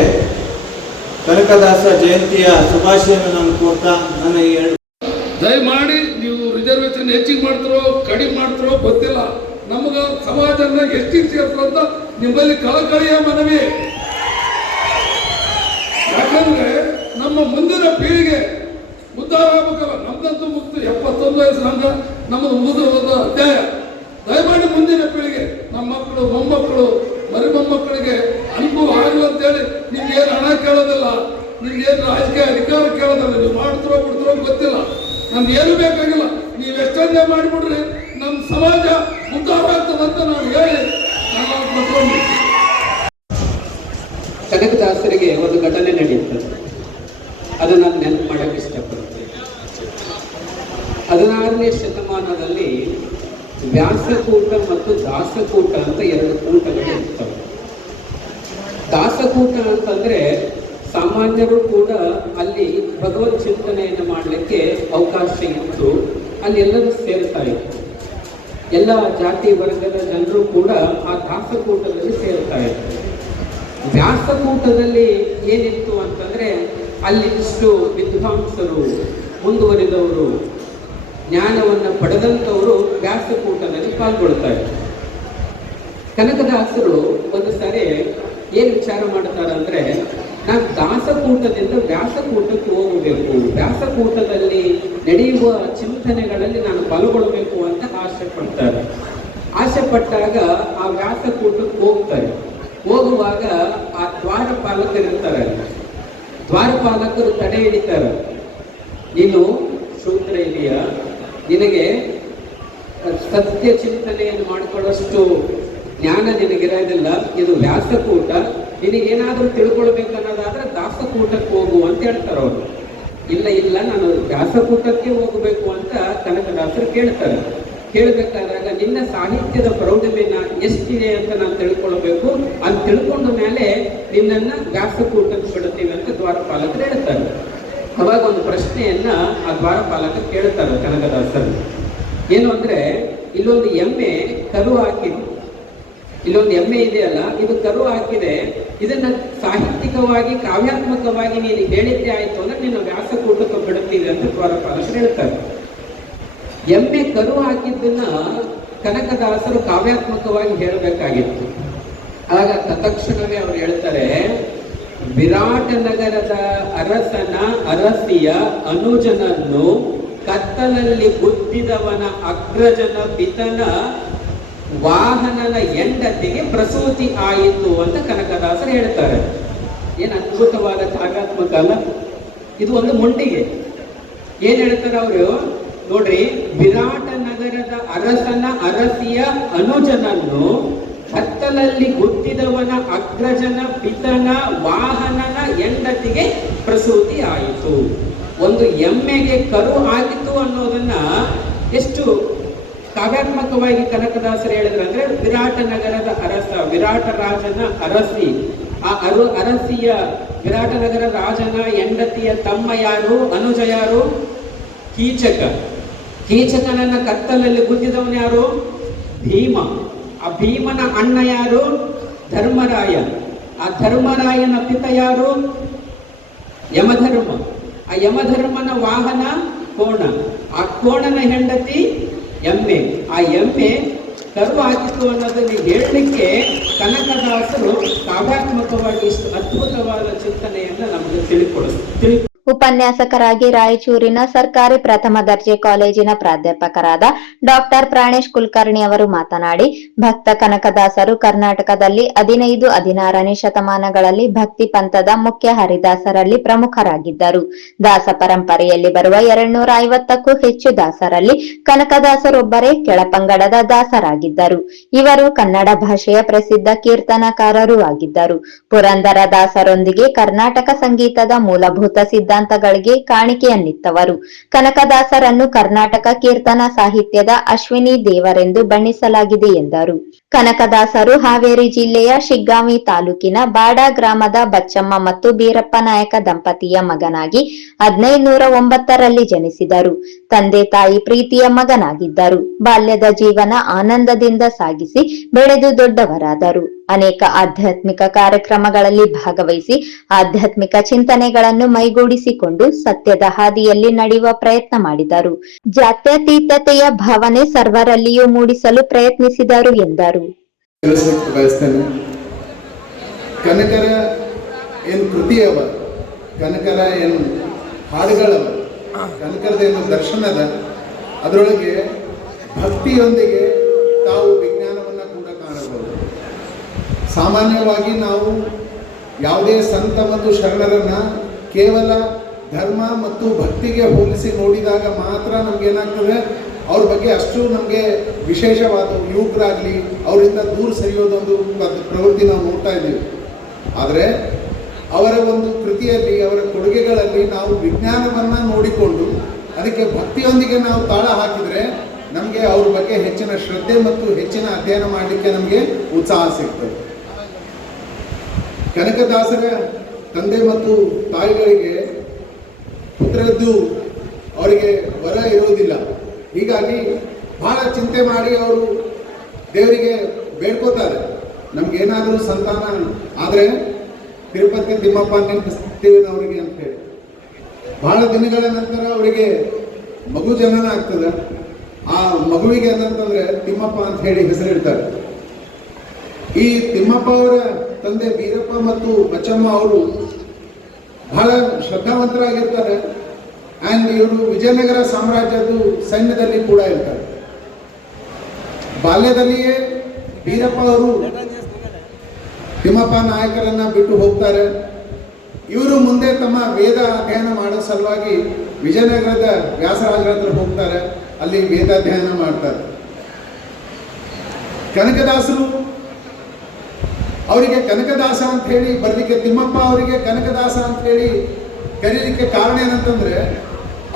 ಕನಕದಾಸ ಜಯಂತಿಯ ಶುಭಾಶಯವನ್ನು ನಾನು ಕೋರ್ತಾ ನಾನು ಈ ದಯಮಾಡಿ ನೀವು ರಿಸರ್ವೇಶನ್ ಹೆಚ್ಚಿಗೆ ಮಾಡ್ತಾರೋ ಕಡಿಮೆ ಮಾಡ್ತಾರೋ ಗೊತ್ತಿಲ್ಲ, ನಮ್ಗೆ ಸಮಾಜದಾಗ ಎಷ್ಟಿಗೆ ಸೇರ್ತಂತ ನಿಮ್ಮಲ್ಲಿ ಕಳಕಳಿಯ ಮನವಿ. ಯಾಕಂದ್ರೆ ನಮ್ಮ ಮುಂದಿನ ಪೀಳಿಗೆ ಉದ್ಧಾರ ಆಗಬೇಕಲ್ಲ. ನಮ್ದಂತೂ ಮುಕ್ತು 71 ವಯಸ್ಸು ಹಂಗ ನಮ್ಮದು ಮುಗಿದು ಅಧ್ಯಾಯ. ದಯಮಾಡಿ ಮುಂದಿನ ಪೀಳಿಗೆ, ನಮ್ಮ ಮಕ್ಕಳು ಮೊಮ್ಮಕ್ಕಳು ಮರಿ ಮೊಮ್ಮಕ್ಕಳಿಗೆ ಅನುಕೂಲ ಆಗಲ್ಲ ಅಂತೇಳಿ ನಿಮ್ಗೇನು ಹಣ ಕೇಳೋದಿಲ್ಲ, ನಿಮ್ಗೇನು ರಾಜಕೀಯ ಅಧಿಕಾರ ಕೇಳೋದಿಲ್ಲ. ನೀವು ಮಾಡ್ತಿರೋ ಬಿಡ್ತಿರೋ ಗೊತ್ತಿಲ್ಲ, ನಮ್ಗೆ ಏನು ಬೇಕಾಗಿಲ್ಲ. ನೀವು ಎಷ್ಟೊಂದೇ ಮಾಡಿಬಿಡ್ರಿ, ನಮ್ಮ ಸಮಾಜ ಉದ್ಧಾರ ಆಗ್ತದಂತ ನಾನು ಹೇಳಿ ನಾನು ಕನಕದಾಸರಿಗೆ ಒಂದು ಘಟನೆ ನಡೆಯುತ್ತದೆ, ಅದನ್ನು ನಾನು ನೆನಪು ಮಾಡೋಕ್ಕೆ ಇಷ್ಟಪಡ್ತೀನಿ. 16ನೇ ಶತಮಾನದಲ್ಲಿ ವ್ಯಾಸಕೂಟ ಮತ್ತು ದಾಸಕೂಟ ಅಂತ 2 ಕೂಟಗಳು ಇರ್ತವೆ. ದಾಸಕೂಟ ಅಂತಂದ್ರೆ ಸಾಮಾನ್ಯರು ಕೂಡ ಅಲ್ಲಿ ಭಗವತ್ ಚಿಂತನೆಯನ್ನು ಮಾಡಲಿಕ್ಕೆ ಅವಕಾಶ ಇತ್ತು, ಅಲ್ಲಿ ಎಲ್ಲರೂ ಸೇರ್ತಾ ಇತ್ತು. ಎಲ್ಲ ಜಾತಿ ವರ್ಗದ ಜನರು ಕೂಡ ಆ ದಾಸಕೂಟದಲ್ಲಿ ಸೇರ್ತಾ ಇತ್ತು. ವ್ಯಾಸಕೂಟದಲ್ಲಿ ಏನಿತ್ತು ಅಂತಂದ್ರೆ ಅಲ್ಲಿ ಇಷ್ಟು ವಿದ್ವಾಂಸರು, ಮುಂದುವರಿದವರು, ಜ್ಞಾನವನ್ನು ಪಡೆದಂಥವರು ವ್ಯಾಸಕೂಟದಲ್ಲಿ ಪಾಲ್ಗೊಳ್ತಾ ಇದ್ರು. ಕನಕದಾಸರು ಒಂದು ಸಾರಿ ಏನು ವಿಚಾರ ಮಾಡ್ತಾರೆ ಅಂದ್ರೆ, ನಾನು ದಾಸಕೂಟದಿಂದ ವ್ಯಾಸಕೂಟಕ್ಕೆ ಹೋಗಬೇಕು, ವ್ಯಾಸಕೂಟದಲ್ಲಿ ನಡೆಯುವ ಚಿಂತನೆಗಳಲ್ಲಿ ನಾನು ಪಾಲ್ಗೊಳ್ಳಬೇಕು ಅಂತ ಆಸೆ ಪಡ್ತಾರೆ. ಆಸೆ ಪಟ್ಟಾಗ ಆ ವ್ಯಾಸಕೂಟಕ್ಕೆ ಹೋಗ್ತಾರೆ. ಹೋಗುವಾಗ ಆ ದ್ವಾರಪಾಲಕರಿರ್ತಾರೆ, ದ್ವಾರಪಾಲಕರು ತಡೆ ಹಿಡಿತಾರೆ. ನೀನು ಶೂದ್ರ ಇದೆಯಾ, ನಿನಗೆ ಸತ್ಯ ಚಿಂತನೆಯನ್ನು ಮಾಡಿಕೊಳ್ಳೋಷ್ಟು ಜ್ಞಾನ ನಿನಗಿರೋದಿಲ್ಲ, ಇದು ವ್ಯಾಸಕೂಟ, ನಿನಗೇನಾದರೂ ತಿಳ್ಕೊಳ್ಬೇಕನ್ನೋದಾದ್ರೆ ದಾಸಕೂಟಕ್ಕೆ ಹೋಗು ಅಂತ ಹೇಳ್ತಾರೆ ಅವರು. ಇಲ್ಲ ಇಲ್ಲ, ನಾನು ವ್ಯಾಸಕೂಟಕ್ಕೆ ಹೋಗಬೇಕು ಅಂತ ಕನಕದಾಸರು ಕೇಳ್ತಾರೆ. ಕೇಳಬೇಕಾದಾಗ ನಿನ್ನ ಸಾಹಿತ್ಯದ ಪ್ರೌಢಿಮೆನ ಎಷ್ಟಿದೆ ಅಂತ ನಾನು ತಿಳ್ಕೊಳ್ಬೇಕು, ಅದು ತಿಳ್ಕೊಂಡ ಮೇಲೆ ನಿನ್ನನ್ನ ವ್ಯಾಸಕೂಟಕ್ಕೆ ಬಿಡುತ್ತೀವಿ ಅಂತ ದ್ವಾರಪಾಲಕರು ಹೇಳ್ತಾರೆ. ಅವಾಗ ಒಂದು ಪ್ರಶ್ನೆಯನ್ನ ಆ ದ್ವಾರಪಾಲಕರು ಕೇಳ್ತಾರೆ ಕನಕದಾಸರು. ಏನು ಅಂದ್ರೆ, ಇಲ್ಲೊಂದು ಎಮ್ಮೆ ಕರು ಹಾಕಿದೆ, ಇಲ್ಲೊಂದು ಎಮ್ಮೆ ಇದೆಯಲ್ಲ, ಇದು ಕರು ಹಾಕಿದೆ, ಇದನ್ನ ಸಾಹಿತ್ಯಿಕವಾಗಿ ಕಾವ್ಯಾತ್ಮಕವಾಗಿ ನೀನು ಹೇಳಿದ್ದೆ ಆಯ್ತು ಅಂದ್ರೆ ನಿನ್ನ ವ್ಯಾಸಕೂಟಕ್ಕೆ ಬಿಡುತ್ತೀವಿ ಅಂತ ದ್ವಾರಪಾಲಕರು ಹೇಳ್ತಾರೆ. ಎಮ್ಮೆ ಕರು ಹಾಕಿದ್ದನ್ನ ಕನಕದಾಸರು ಕಾವ್ಯಾತ್ಮಕವಾಗಿ ಹೇಳಬೇಕಾಗಿತ್ತು. ಆಗ ತತ್ಕ್ಷಣವೇ ಅವರು ಹೇಳ್ತಾರೆ, ವಿರಾಟ ನಗರದ ಅರಸನ ಅರಸಿಯ ಅನುಜನನ್ನು ಕತ್ತಲಲ್ಲಿ ಗುದ್ದಿದವನ ಅಗ್ರಜನ ಪಿತನ ವಾಹನನ ಹೆಂಡತಿಗೆ ಪ್ರಸೂತಿ ಆಯಿತು ಅಂತ ಕನಕದಾಸರು ಹೇಳ್ತಾರೆ. ಏನು ಅದ್ಭುತವಾದ ಕಾವ್ಯಾತ್ಮಕ ಅಲ್ಲ ಇದು? ಒಂದು ಮುಂಟಿಗೆ ಏನ್ ಹೇಳ್ತಾರೆ ಅವರು ನೋಡ್ರಿ, ವಿರಾಟ ನಗರದ ಅರಸನ ಅರಸಿಯ ಅನುಜನನ್ನು ಕತ್ತಲಲ್ಲಿ ಗುದ್ದಿದವನ ಅಗ್ರಜನ ಪಿತನ ವಾಹನನ ಹೆಂಡತಿಗೆ ಪ್ರಸೂತಿ ಆಯಿತು. ಒಂದು ಎಮ್ಮೆಗೆ ಕರು ಆಗಿತ್ತು ಅನ್ನೋದನ್ನ ಎಷ್ಟು ಕಾವ್ಯಾತ್ಮಕವಾಗಿ ಕನಕದಾಸರು ಹೇಳಿದ್ರಂದ್ರೆ, ವಿರಾಟ ನಗರದ ಅರಸ, ವಿರಾಟ ರಾಜನ ಅರಸಿ, ಆ ಅರಸಿಯ ವಿರಾಟ ನಗರ ರಾಜನ ಹೆಂಡತಿಯ ತಮ್ಮ ಯಾರು, ಅನುಜ ಯಾರು? ಕೀಚಕ. ಕೀಚಕನನ್ನ ಕತ್ತಲಲ್ಲಿ ಗುದ್ದಿದವನು ಯಾರು? ಭೀಮ. ಆ ಭೀಮನ ಅಣ್ಣ ಯಾರು? ಧರ್ಮರಾಯ. ಆ ಧರ್ಮರಾಯನ ಪಿತ ಯಾರು? ಯಮಧರ್ಮ. ಆ ಯಮಧರ್ಮನ ವಾಹನ ಕೋಣ. ಆ ಕೋಣನ ಹೆಂಡತಿ ಎಮ್ಮೆ. ಆ ಎಮ್ಮೆ ಕರು ಹಾಕಿತು ಅನ್ನೋದನ್ನು ಹೇಳಲಿಕ್ಕೆ ಕನಕದಾಸರು ಕಾವ್ಯಾತ್ಮಕವಾಗಿ ಇಷ್ಟು ಅದ್ಭುತವಾದ ಚಿಂತನೆಯನ್ನ ನಮಗೆ ತಿಳಿಕೊಡಿಸ್ತಾರೆ. ಉಪನ್ಯಾಸಕರಾಗಿ ರಾಯಚೂರಿನ ಸರ್ಕಾರಿ ಪ್ರಥಮ ದರ್ಜೆ ಕಾಲೇಜಿನ ಪ್ರಾಧ್ಯಾಪಕರಾದ ಡಾಕ್ಟರ್ ಪ್ರಾಣೇಶ್ ಕುಲಕರ್ಣಿ ಅವರು ಮಾತನಾಡಿ, ಭಕ್ತ ಕನಕದಾಸರು ಕರ್ನಾಟಕದಲ್ಲಿ 15, 16ನೇ ಶತಮಾನಗಳಲ್ಲಿ ಭಕ್ತಿ ಪಂಥದ ಮುಖ್ಯ ಹರಿದಾಸರಲ್ಲಿ ಪ್ರಮುಖರಾಗಿದ್ದರು. ದಾಸ ಪರಂಪರೆಯಲ್ಲಿ ಬರುವ 250ಕ್ಕೂ ಹೆಚ್ಚು ದಾಸರಲ್ಲಿ ಕನಕದಾಸರೊಬ್ಬರೇ ಕೆಳಪಂಗಡದ ದಾಸರಾಗಿದ್ದರು. ಇವರು ಕನ್ನಡ ಭಾಷೆಯ ಪ್ರಸಿದ್ಧ ಕೀರ್ತನಕಾರರೂ ಆಗಿದ್ದರು. ಪುರಂದರ ದಾಸರೊಂದಿಗೆ ಕರ್ನಾಟಕ ಸಂಗೀತದ ಮೂಲಭೂತ ಸಿದ್ಧಾಂತಗಳಿಗೆ ಕಾಣಿಕೆಯನ್ನಿತ್ತವರು. ಕನಕದಾಸರನ್ನು ಕರ್ನಾಟಕ ಕೀರ್ತನ ಸಾಹಿತ್ಯದ ಅಶ್ವಿನಿ ದೇವರೆಂದು ಬಣ್ಣಿಸಲಾಗಿದೆ ಎಂದರು. ಕನಕದಾಸರು ಹಾವೇರಿ ಜಿಲ್ಲೆಯ ಶಿಗ್ಗಾಂವಿ ತಾಲೂಕಿನ ಬಾಡ ಗ್ರಾಮದ ಬಚ್ಚಮ್ಮ ಮತ್ತು ಬೀರಪ್ಪ ನಾಯಕ ದಂಪತಿಯ ಮಗನಾಗಿ 1509ರಲ್ಲಿ ಜನಿಸಿದರು. ತಂದೆ ತಾಯಿ ಪ್ರೀತಿಯ ಮಗನಾಗಿದ್ದರು. ಬಾಲ್ಯದ ಜೀವನ ಆನಂದದಿಂದ ಸಾಗಿಸಿ ಬೆಳೆದು ದೊಡ್ಡವರಾದರು. ಅನೇಕ ಆಧ್ಯಾತ್ಮಿಕ ಕಾರ್ಯಕ್ರಮಗಳಲ್ಲಿ ಭಾಗವಹಿಸಿ ಆಧ್ಯಾತ್ಮಿಕ ಚಿಂತನೆಗಳನ್ನು ಮೈಗೂಡಿಸಿಕೊಂಡು ಸತ್ಯದ ಹಾದಿಯಲ್ಲಿ ನಡೆಯುವ ಪ್ರಯತ್ನ ಮಾಡಿದರು. ಜಾತ್ಯತೀತತೆಯ ಭಾವನೆ ಸರ್ವರಲ್ಲಿಯೂ ಮೂಡಿಸಲು ಪ್ರಯತ್ನಿಸಿದರು ಎಂದರು. ಕನಕರ ಏನು ಕೃತಿಯವ, ಕನಕರ ಏನು ಹಾಡುಗಳವ, ಕನಕರದ ಏನು ದರ್ಶನದ, ಅದರೊಳಗೆ ಭಕ್ತಿಯೊಂದಿಗೆ ತಾವು ವಿಜ್ಞಾನವನ್ನು ಕೂಡ ಕಾಣಬಹುದು. ಸಾಮಾನ್ಯವಾಗಿ ನಾವು ಯಾವುದೇ ಸಂತ ಮತ್ತು ಶರಣರನ್ನು ಕೇವಲ ಧರ್ಮ ಮತ್ತು ಭಕ್ತಿಗೆ ಹೋಲಿಸಿ ನೋಡಿದಾಗ ಮಾತ್ರ ನಮಗೇನಾಗ್ತದೆ ಅವ್ರ ಬಗ್ಗೆ ಅಷ್ಟು ನಮಗೆ ವಿಶೇಷವಾದ ಯುವಕರಾಗಲಿ ಅವರಿಂದ ದೂರ ಸರಿಯೋದೊಂದು ಪ್ರವೃತ್ತಿ ನಾವು ನೋಡ್ತಾ ಇದ್ದೀವಿ. ಆದರೆ ಅವರ ಒಂದು ಕೃತಿಯಲ್ಲಿ ಅವರ ಕೊಡುಗೆಗಳಲ್ಲಿ ನಾವು ವಿಜ್ಞಾನವನ್ನು ನೋಡಿಕೊಂಡು ಅದಕ್ಕೆ ಭಕ್ತಿಯೊಂದಿಗೆ ನಾವು ತಾಳ ಹಾಕಿದರೆ ನಮಗೆ ಅವ್ರ ಬಗ್ಗೆ ಹೆಚ್ಚಿನ ಶ್ರದ್ಧೆ ಮತ್ತು ಹೆಚ್ಚಿನ ಅಧ್ಯಯನ ಮಾಡಲಿಕ್ಕೆ ನಮಗೆ ಉತ್ಸಾಹ ಸಿಗ್ತದೆ. ಕನಕದಾಸರ ತಂದೆ ಮತ್ತು ತಾಯಿಗಳಿಗೆ ಪುತ್ರದ್ದು ಅವರಿಗೆ ವರ ಇರೋದಿಲ್ಲ. ಹೀಗಾಗಿ ಬಹಳ ಚಿಂತೆ ಮಾಡಿ ಅವರು ದೇವರಿಗೆ ಬೇಡ್ಕೋತಾರೆ, ನಮ್ಗೇನಾದರೂ ಸಂತಾನ ಆದರೆ ತಿರುಪತಿ ತಿಮ್ಮಪ್ಪ ನೆನಪಿಸ್ತೀವಿ ಅವರಿಗೆ ಅಂತ ಹೇಳಿ. ಬಹಳ ದಿನಗಳ ನಂತರ ಅವರಿಗೆ ಮಗು ಜನನ ಆಗ್ತದೆ. ಆ ಮಗುವಿಗೆ ಏನಂತಂದ್ರೆ ತಿಮ್ಮಪ್ಪ ಅಂತ ಹೇಳಿ ಹೆಸರಿಡ್ತಾರೆ. ಈ ತಿಮ್ಮಪ್ಪ ಅವರ ತಂದೆ ಬೀರಪ್ಪ ಮತ್ತು ಬಚ್ಚಮ್ಮ ಅವರು ಬಹಳ ಶ್ರದ್ಧಾವಂತರಾಗಿರ್ತಾರೆ. ಆ್ಯಂಡ್ ಇವರು ವಿಜಯನಗರ ಸಾಮ್ರಾಜ್ಯದ ಸೈನ್ಯದಲ್ಲಿ ಕೂಡ ಇರ್ತಾರೆ. ಬಾಲ್ಯದಲ್ಲಿಯೇ ಬೀರಪ್ಪ ಅವರು ತಿಮ್ಮಪ್ಪ ನಾಯಕರನ್ನ ಬಿಟ್ಟು ಹೋಗ್ತಾರೆ. ಇವರು ಮುಂದೆ ತಮ್ಮ ವೇದ ಅಧ್ಯಯನ ಮಾಡೋ ಸಲುವಾಗಿ ವಿಜಯನಗರದ ವ್ಯಾಸರಾಜರ ಹತ್ರ ಹೋಗ್ತಾರೆ. ಅಲ್ಲಿ ವೇದಾಧ್ಯಯನ ಮಾಡ್ತಾರೆ. ಕನಕದಾಸರು ಅವರಿಗೆ ಕನಕದಾಸ ಅಂತ ಹೇಳಿ ಬರಲಿಕ್ಕೆ, ತಿಮ್ಮಪ್ಪ ಅವರಿಗೆ ಕನಕದಾಸ ಅಂತ ಹೇಳಿ ಕರೀಲಿಕ್ಕೆ ಕಾರಣ ಏನಂತಂದ್ರೆ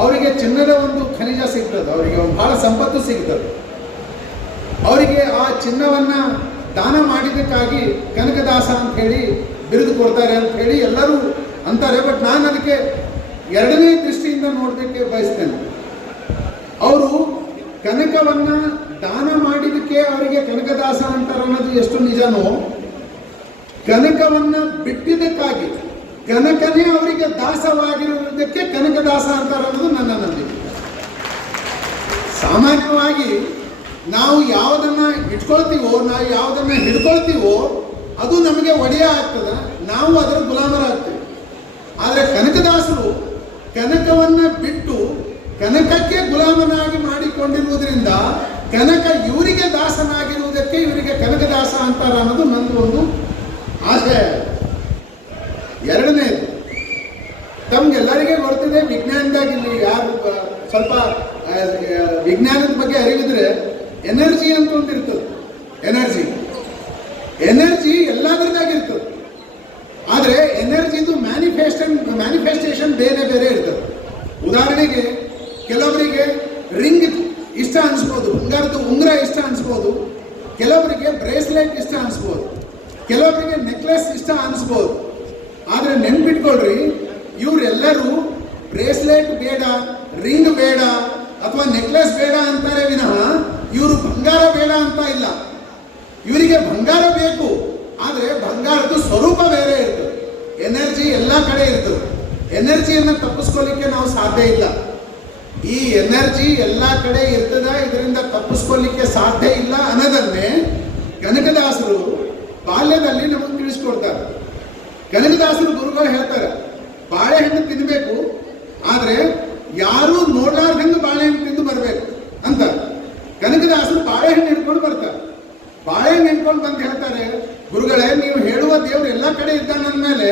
ಅವರಿಗೆ ಚಿನ್ನದ ಒಂದು ಖನಿಜ ಸಿಗ್ತದೆ, ಅವರಿಗೆ ಬಹಳ ಸಂಪತ್ತು ಸಿಗ್ತದೆ. ಅವರಿಗೆ ಆ ಚಿನ್ನವನ್ನ ದಾನ ಮಾಡಿದ್ದಕ್ಕಾಗಿ ಕನಕದಾಸ ಅಂತ ಹೇಳಿ ಬಿರುದು ಕೊಡ್ತಾರೆ ಅಂತ ಹೇಳಿ ಎಲ್ಲರೂ ಅಂತಾರೆ. ಬಟ್ ನಾನು ಅದಕ್ಕೆ ಎರಡನೇ ದೃಷ್ಟಿಯಿಂದ ನೋಡಲಿಕ್ಕೆ ಬಯಸ್ತೇನೆ. ಅವರು ಕನಕವನ್ನ ದಾನ ಮಾಡಿದಕ್ಕೆ ಅವರಿಗೆ ಕನಕದಾಸ ಅಂತಾರೆ ಅನ್ನೋದು ಎಷ್ಟು ನಿಜನೋ, ಕನಕವನ್ನ ಬಿಟ್ಟಿದ್ದಕ್ಕಾಗಿ ಕನಕನೇ ಅವರಿಗೆ ದಾಸವಾಗಿರುವುದಕ್ಕೆ ಕನಕದಾಸ ಅಂತಾರೆ ಅನ್ನೋದು ನನ್ನ ನಂಬಿಕೆ. ಸಾಮಾನ್ಯವಾಗಿ ನಾವು ಯಾವುದನ್ನ ಇಟ್ಕೊಳ್ತೀವೋ, ನಾವು ಯಾವುದನ್ನ ಹಿಡ್ಕೊಳ್ತೀವೋ ಅದು ನಮಗೆ ಒಡೆಯ ಆಗ್ತದೆ, ನಾವು ಅದರ ಗುಲಾಮರಾಗ್ತೀವಿ. ಆದರೆ ಕನಕದಾಸರು ಕನಕವನ್ನ ಬಿಟ್ಟು ಕನಕಕ್ಕೆ ಗುಲಾಮನಾಗಿ ಮಾಡಿಕೊಂಡಿರುವುದರಿಂದ ಕನಕ ಇವರಿಗೆ ದಾಸನಾಗಿರುವುದಕ್ಕೆ ಇವರಿಗೆ ಕನಕದಾಸ ಅಂತಾರ ಅನ್ನೋದು ನಂದು ಒಂದು ಆಶಯ. ಎರಡನೇದು, ತಮ್ಗೆಲ್ಲರಿಗೆ ಗೊತ್ತಿದೆ, ವಿಜ್ಞಾನದಾಗ ಇಲ್ಲಿ ಯಾರು ಸ್ವಲ್ಪ ವಿಜ್ಞಾನದ ಬಗ್ಗೆ ಅರಿವಿದ್ರೆ ಎನರ್ಜಿ ಅಂತ ಒಂದು ಇರ್ತದೆ. ಎನರ್ಜಿ ಎಲ್ಲದರದಾಗಿರ್ತದೆ. ಆದರೆ ಎನರ್ಜಿದು ಮ್ಯಾನಿಫೆಸ್ಟೇಷನ್ ಬೇರೆ ಬೇರೆ ಇರ್ತದೆ. ಉದಾಹರಣೆಗೆ ಕೆಲವರಿಗೆ ರಿಂಗ್ ಇಷ್ಟ ಅನಿಸ್ಬೋದು, ಬಂಗಾರದ ಉಂಗುರ ಇಷ್ಟ ಅನಿಸ್ಬೋದು, ಕೆಲವರಿಗೆ ಬ್ರೇಸ್ಲೆಟ್ ಇಷ್ಟ ಅನಿಸ್ಬೋದು, ಕೆಲವರಿಗೆ ನೆಕ್ಲೆಸ್ ಇಷ್ಟ ಅನಿಸ್ಬೋದು. ಆದರೆ ನೆನ್ಪಿಟ್ಕೊಳ್ರಿ, ಇವರೆಲ್ಲರೂ ಬ್ರೇಸ್ಲೆಟ್ ಬೇಡ, ರಿಂಗ್ ಬೇಡ ಅಥವಾ ನೆಕ್ಲೆಸ್ ಬೇಡ ಅಂತಾರೆ ವಿನಃ ಇವರು ಬಂಗಾರ ಬೇಡ ಅಂತ ಇಲ್ಲ. ಇವರಿಗೆ ಬಂಗಾರ ಬೇಕು, ಆದರೆ ಬಂಗಾರದ ಸ್ವರೂಪ ಬೇರೆ ಇರ್ತದೆ. ಎನರ್ಜಿ ಎಲ್ಲ ಕಡೆ ಇರ್ತದೆ. ಎನರ್ಜಿಯನ್ನು ತಪ್ಪಿಸ್ಕೊಳ್ಳಿಕ್ಕೆ ನಾವು ಸಾಧ್ಯ ಇಲ್ಲ. ಈ ಎನರ್ಜಿ ಎಲ್ಲ ಕಡೆ ಇರ್ತದ, ಇದರಿಂದ ತಪ್ಪಿಸ್ಕೊಳ್ಳಿಕ್ಕೆ ಸಾಧ್ಯ ಇಲ್ಲ ಅನ್ನೋದನ್ನೇ ಕನಕದಾಸರು ಬಾಲ್ಯದಲ್ಲಿ ನಮಗೆ ತಿಳಿಸ್ಕೊಡ್ತಾರೆ. ಕನಕದಾಸರು ಗುರುಗಳು ಹೇಳ್ತಾರೆ, ಬಾಳೆಹಣ್ಣು ತಿನ್ನಬೇಕು, ಆದರೆ ಯಾರು ನೋಡ್ಲಾರ್ದಂಗೆ ಬಾಳೆಹಣ್ಣು ತಿಂದು ಬರಬೇಕು ಅಂತ. ಕನಕದಾಸರು ಬಾಳೆಹಣ್ಣು ಹಿಡ್ಕೊಂಡು ಬರ್ತಾರೆ. ಬಾಳೆಹಣ್ಣು ಹಿಡ್ಕೊಂಡು ಬಂದು ಹೇಳ್ತಾರೆ, ಗುರುಗಳೇ, ನೀವು ಹೇಳುವ ದೇವರು ಎಲ್ಲ ಕಡೆ ಇದ್ದಾನ ಅಂದಮೇಲೆ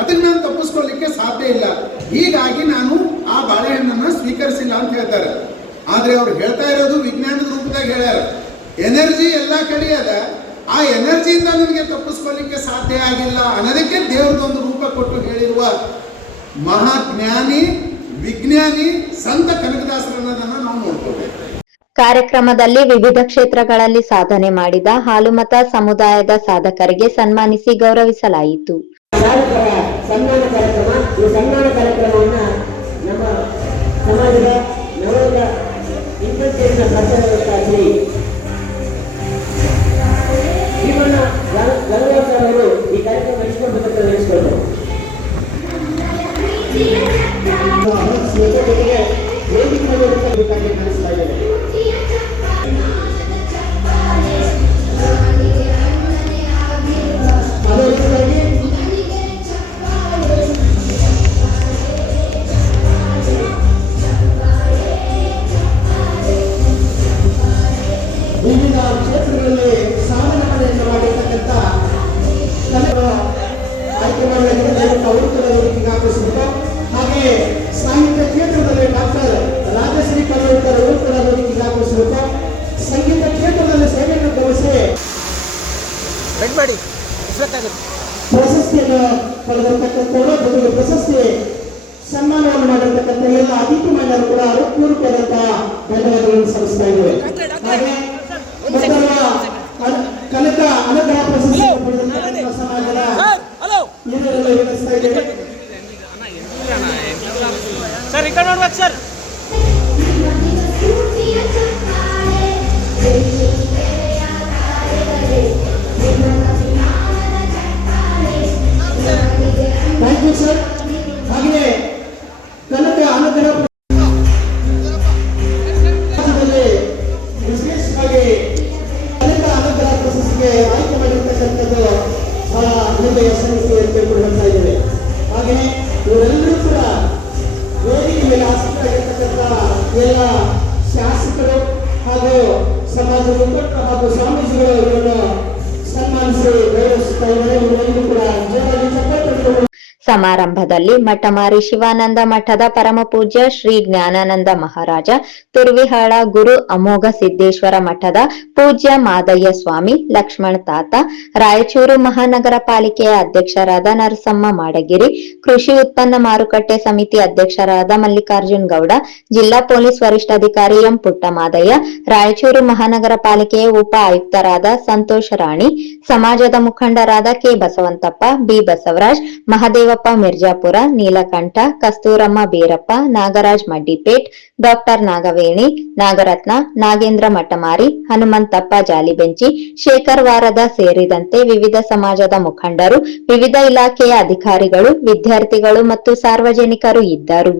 ಅದಕ್ಕೆ ನಾನು ತಪ್ಪಿಸ್ಕೊಳ್ಳಿಕ್ಕೆ ಸಾಧ್ಯ ಇಲ್ಲ, ಹೀಗಾಗಿ ನಾನು ಆ ಬಾಳೆಹಣ್ಣನ್ನು ಸ್ವೀಕರಿಸಿಲ್ಲ ಅಂತ ಹೇಳ್ತಾರೆ. ಆದರೆ ಅವ್ರು ಹೇಳ್ತಾ ಇರೋದು ವಿಜ್ಞಾನದ ರೂಪದಾಗ ಹೇಳ್ಯಾರ. ಎನರ್ಜಿ ಎಲ್ಲ ಕಡೆ ಅದ, ಆ ಎನರ್ಜಿಯಿಂದ ನನಗೆ ತಪ್ಪಿಸ್ಕೊಳ್ಳಿಕ್ಕೆ ಸಾಧ್ಯ ಆಗಿಲ್ಲ ಅನ್ನೋದಕ್ಕೆ ದೇವ್ರದೊಂದು ರೂಪ ಕೊಟ್ಟು ಹೇಳಿರುವ ಮಹಾಜ್ಞಾನಿ ವಿಜ್ಞಾನಿ ಸಂತ ಕನಕದಾಸರು ಅನ್ನೋದನ್ನ ನಾವು ನೋಡ್ಕೋಬೇಕು. ಕಾರ್ಯಕ್ರಮದಲ್ಲಿ ವಿವಿಧ ಕ್ಷೇತ್ರಗಳಲ್ಲಿ ಸಾಧನೆ ಮಾಡಿದ ಹಾಲುಮತ ಸಮುದಾಯದ ಸಾಧಕರಿಗೆ ಸನ್ಮಾನಿಸಿ ಗೌರವಿಸಲಾಯಿತು. ಸಾಧಕರ ಸನ್ಮಾನ ಕಾರ್ಯಕ್ರಮ. ಈ ಸನ್ಮಾನ ಕಾರ್ಯಕ್ರಮವನ್ನ ನಮ್ಮ ಸಮಾಜದ ನವೋದ ಇಂಟರ್ನೇಷನಲ್ ಪ್ರಚಾರ ಶ್ರೀ ಭೀಮಣ್ಣ ಗಂಗಾವರ್ ಅವರು ಈ ಕಾರ್ಯಕ್ರಮ ನಡೆಸಿಕೊಡ್ಬೇಕಂತ ನೆನೆಸ್ಕೊಳ್ತಾರೆ. ಜೊತೆಗೆ ವೇದಿಕೆ ಕಾರ್ಯ ನಡೆಸ್ತಾ ಇದ್ದಾರೆ. ವಿವಿಧ ಕ್ಷೇತ್ರಗಳಲ್ಲಿ ಸಾಧನೆಗಳನ್ನು ಮಾಡಿರ್ತಕ್ಕಂಥ ಗೌರವಿಸ್ತಾ ಇದ್ದೇವೆ. ಹಾಗೆ ಮುಂಬರುವ ಕನಕ ಅನುಗ್ರಹ ಪ್ರಶಸ್ತಿ ಪಡೆದಂತಹ ಸಮಾಜದ ಹಿರಿಯರೆಲ್ಲ ವಿವರಿಸ್ತಾ ಇದ್ದೇವೆ. ಸರ್ ಈ ಕಡೆ ನೋಡ್ಬೇಕು ಸರ್. Thank you sir. ಹಾಗೆಯೇ ಕನಕ ಅನುಗ್ರಹ ವಿಶೇಷವಾಗಿ ಕನಕ ಅನುಗ್ರಹ ಪ್ರಶಸ್ತಿಗೆ ಆಯ್ಕೆ ಮಾಡಿರ್ತಕ್ಕಂಥದ್ದು ಬಹಳ ಹೃದಯ ಸಂಗತಿ ಅಂತ ಹೇಳ್ತಾ ಇದ್ದೇವೆ. ಹಾಗೆಯೇ ಇವರೆಲ್ಲರೂ ಕೂಡ ವೇದಿಕೆ ಮೇಲೆ ಆಸಕ್ತರಾಗಿರ್ತಕ್ಕಂಥ ಎಲ್ಲ ಶಾಸಕರು ಹಾಗೂ ಸಮಾಜದ ಮುಖಂಡರು ಹಾಗೂ ಸ್ವಾಮೀಜಿಗಳು ಇವರನ್ನು ಸನ್ಮಾನಿಸಿ ಗೌರವಿಸುತ್ತಾ ಇದ್ದಾರೆ. ಇವರೆಲ್ಲರೂ ಕೂಡ ಜೋರಾಗಿ ಚಪ್ಪಾಳೆ. ಸಮಾರಂಭದಲ್ಲಿ ಮಠಮಾರಿ ಶಿವಾನಂದ ಮಠದ ಪರಮಪೂಜ್ಯ ಶ್ರೀ ಜ್ಞಾನಾನಂದ ಮಹಾರಾಜ, ತುರ್ವಿಹಾಳ ಗುರು ಅಮೋಘ ಸಿದ್ದೇಶ್ವರ ಮಠದ ಪೂಜ್ಯ ಮಾದಯ್ಯ ಸ್ವಾಮಿ, ಲಕ್ಷ್ಮಣ ತಾತ, ರಾಯಚೂರು ಮಹಾನಗರ ಪಾಲಿಕೆಯ ಅಧ್ಯಕ್ಷರಾದ ನರಸಮ್ಮ ಮಾಡಗಿರಿ, ಕೃಷಿ ಉತ್ಪನ್ನ ಮಾರುಕಟ್ಟೆ ಸಮಿತಿ ಅಧ್ಯಕ್ಷರಾದ ಮಲ್ಲಿಕಾರ್ಜುನ್ ಗೌಡ, ಜಿಲ್ಲಾ ಪೊಲೀಸ್ ವರಿಷ್ಠಾಧಿಕಾರಿ ಎಂ ಪುಟ್ಟಮಾದಯ್ಯ, ರಾಯಚೂರು ಮಹಾನಗರ ಪಾಲಿಕೆಯ ಉಪ ಆಯುಕ್ತರಾದ ಸಂತೋಷ್ ರಾಣಿ, ಸಮಾಜದ ಮುಖಂಡರಾದ K Basavantappa, B Basavaraj, Mahadevappa Mirjapura, Neelakantha, Kasturamma Beerappa, Nagaraj Maddipet, doctor Nagaveni, Nagaratna, Nagendra Mathamari, Hanumanthappa Jalibenchi, Shekhar ವಾರದ ಸೇರಿದಂತೆ ವಿವಿಧ ಸಮಾಜದ ಮುಖಂಡರು, ವಿವಿಧ ಇಲಾಖೆಯ ಅಧಿಕಾರಿಗಳು, ವಿದ್ಯಾರ್ಥಿಗಳು ಮತ್ತು ಸಾರ್ವಜನಿಕರು ಇದ್ದರು.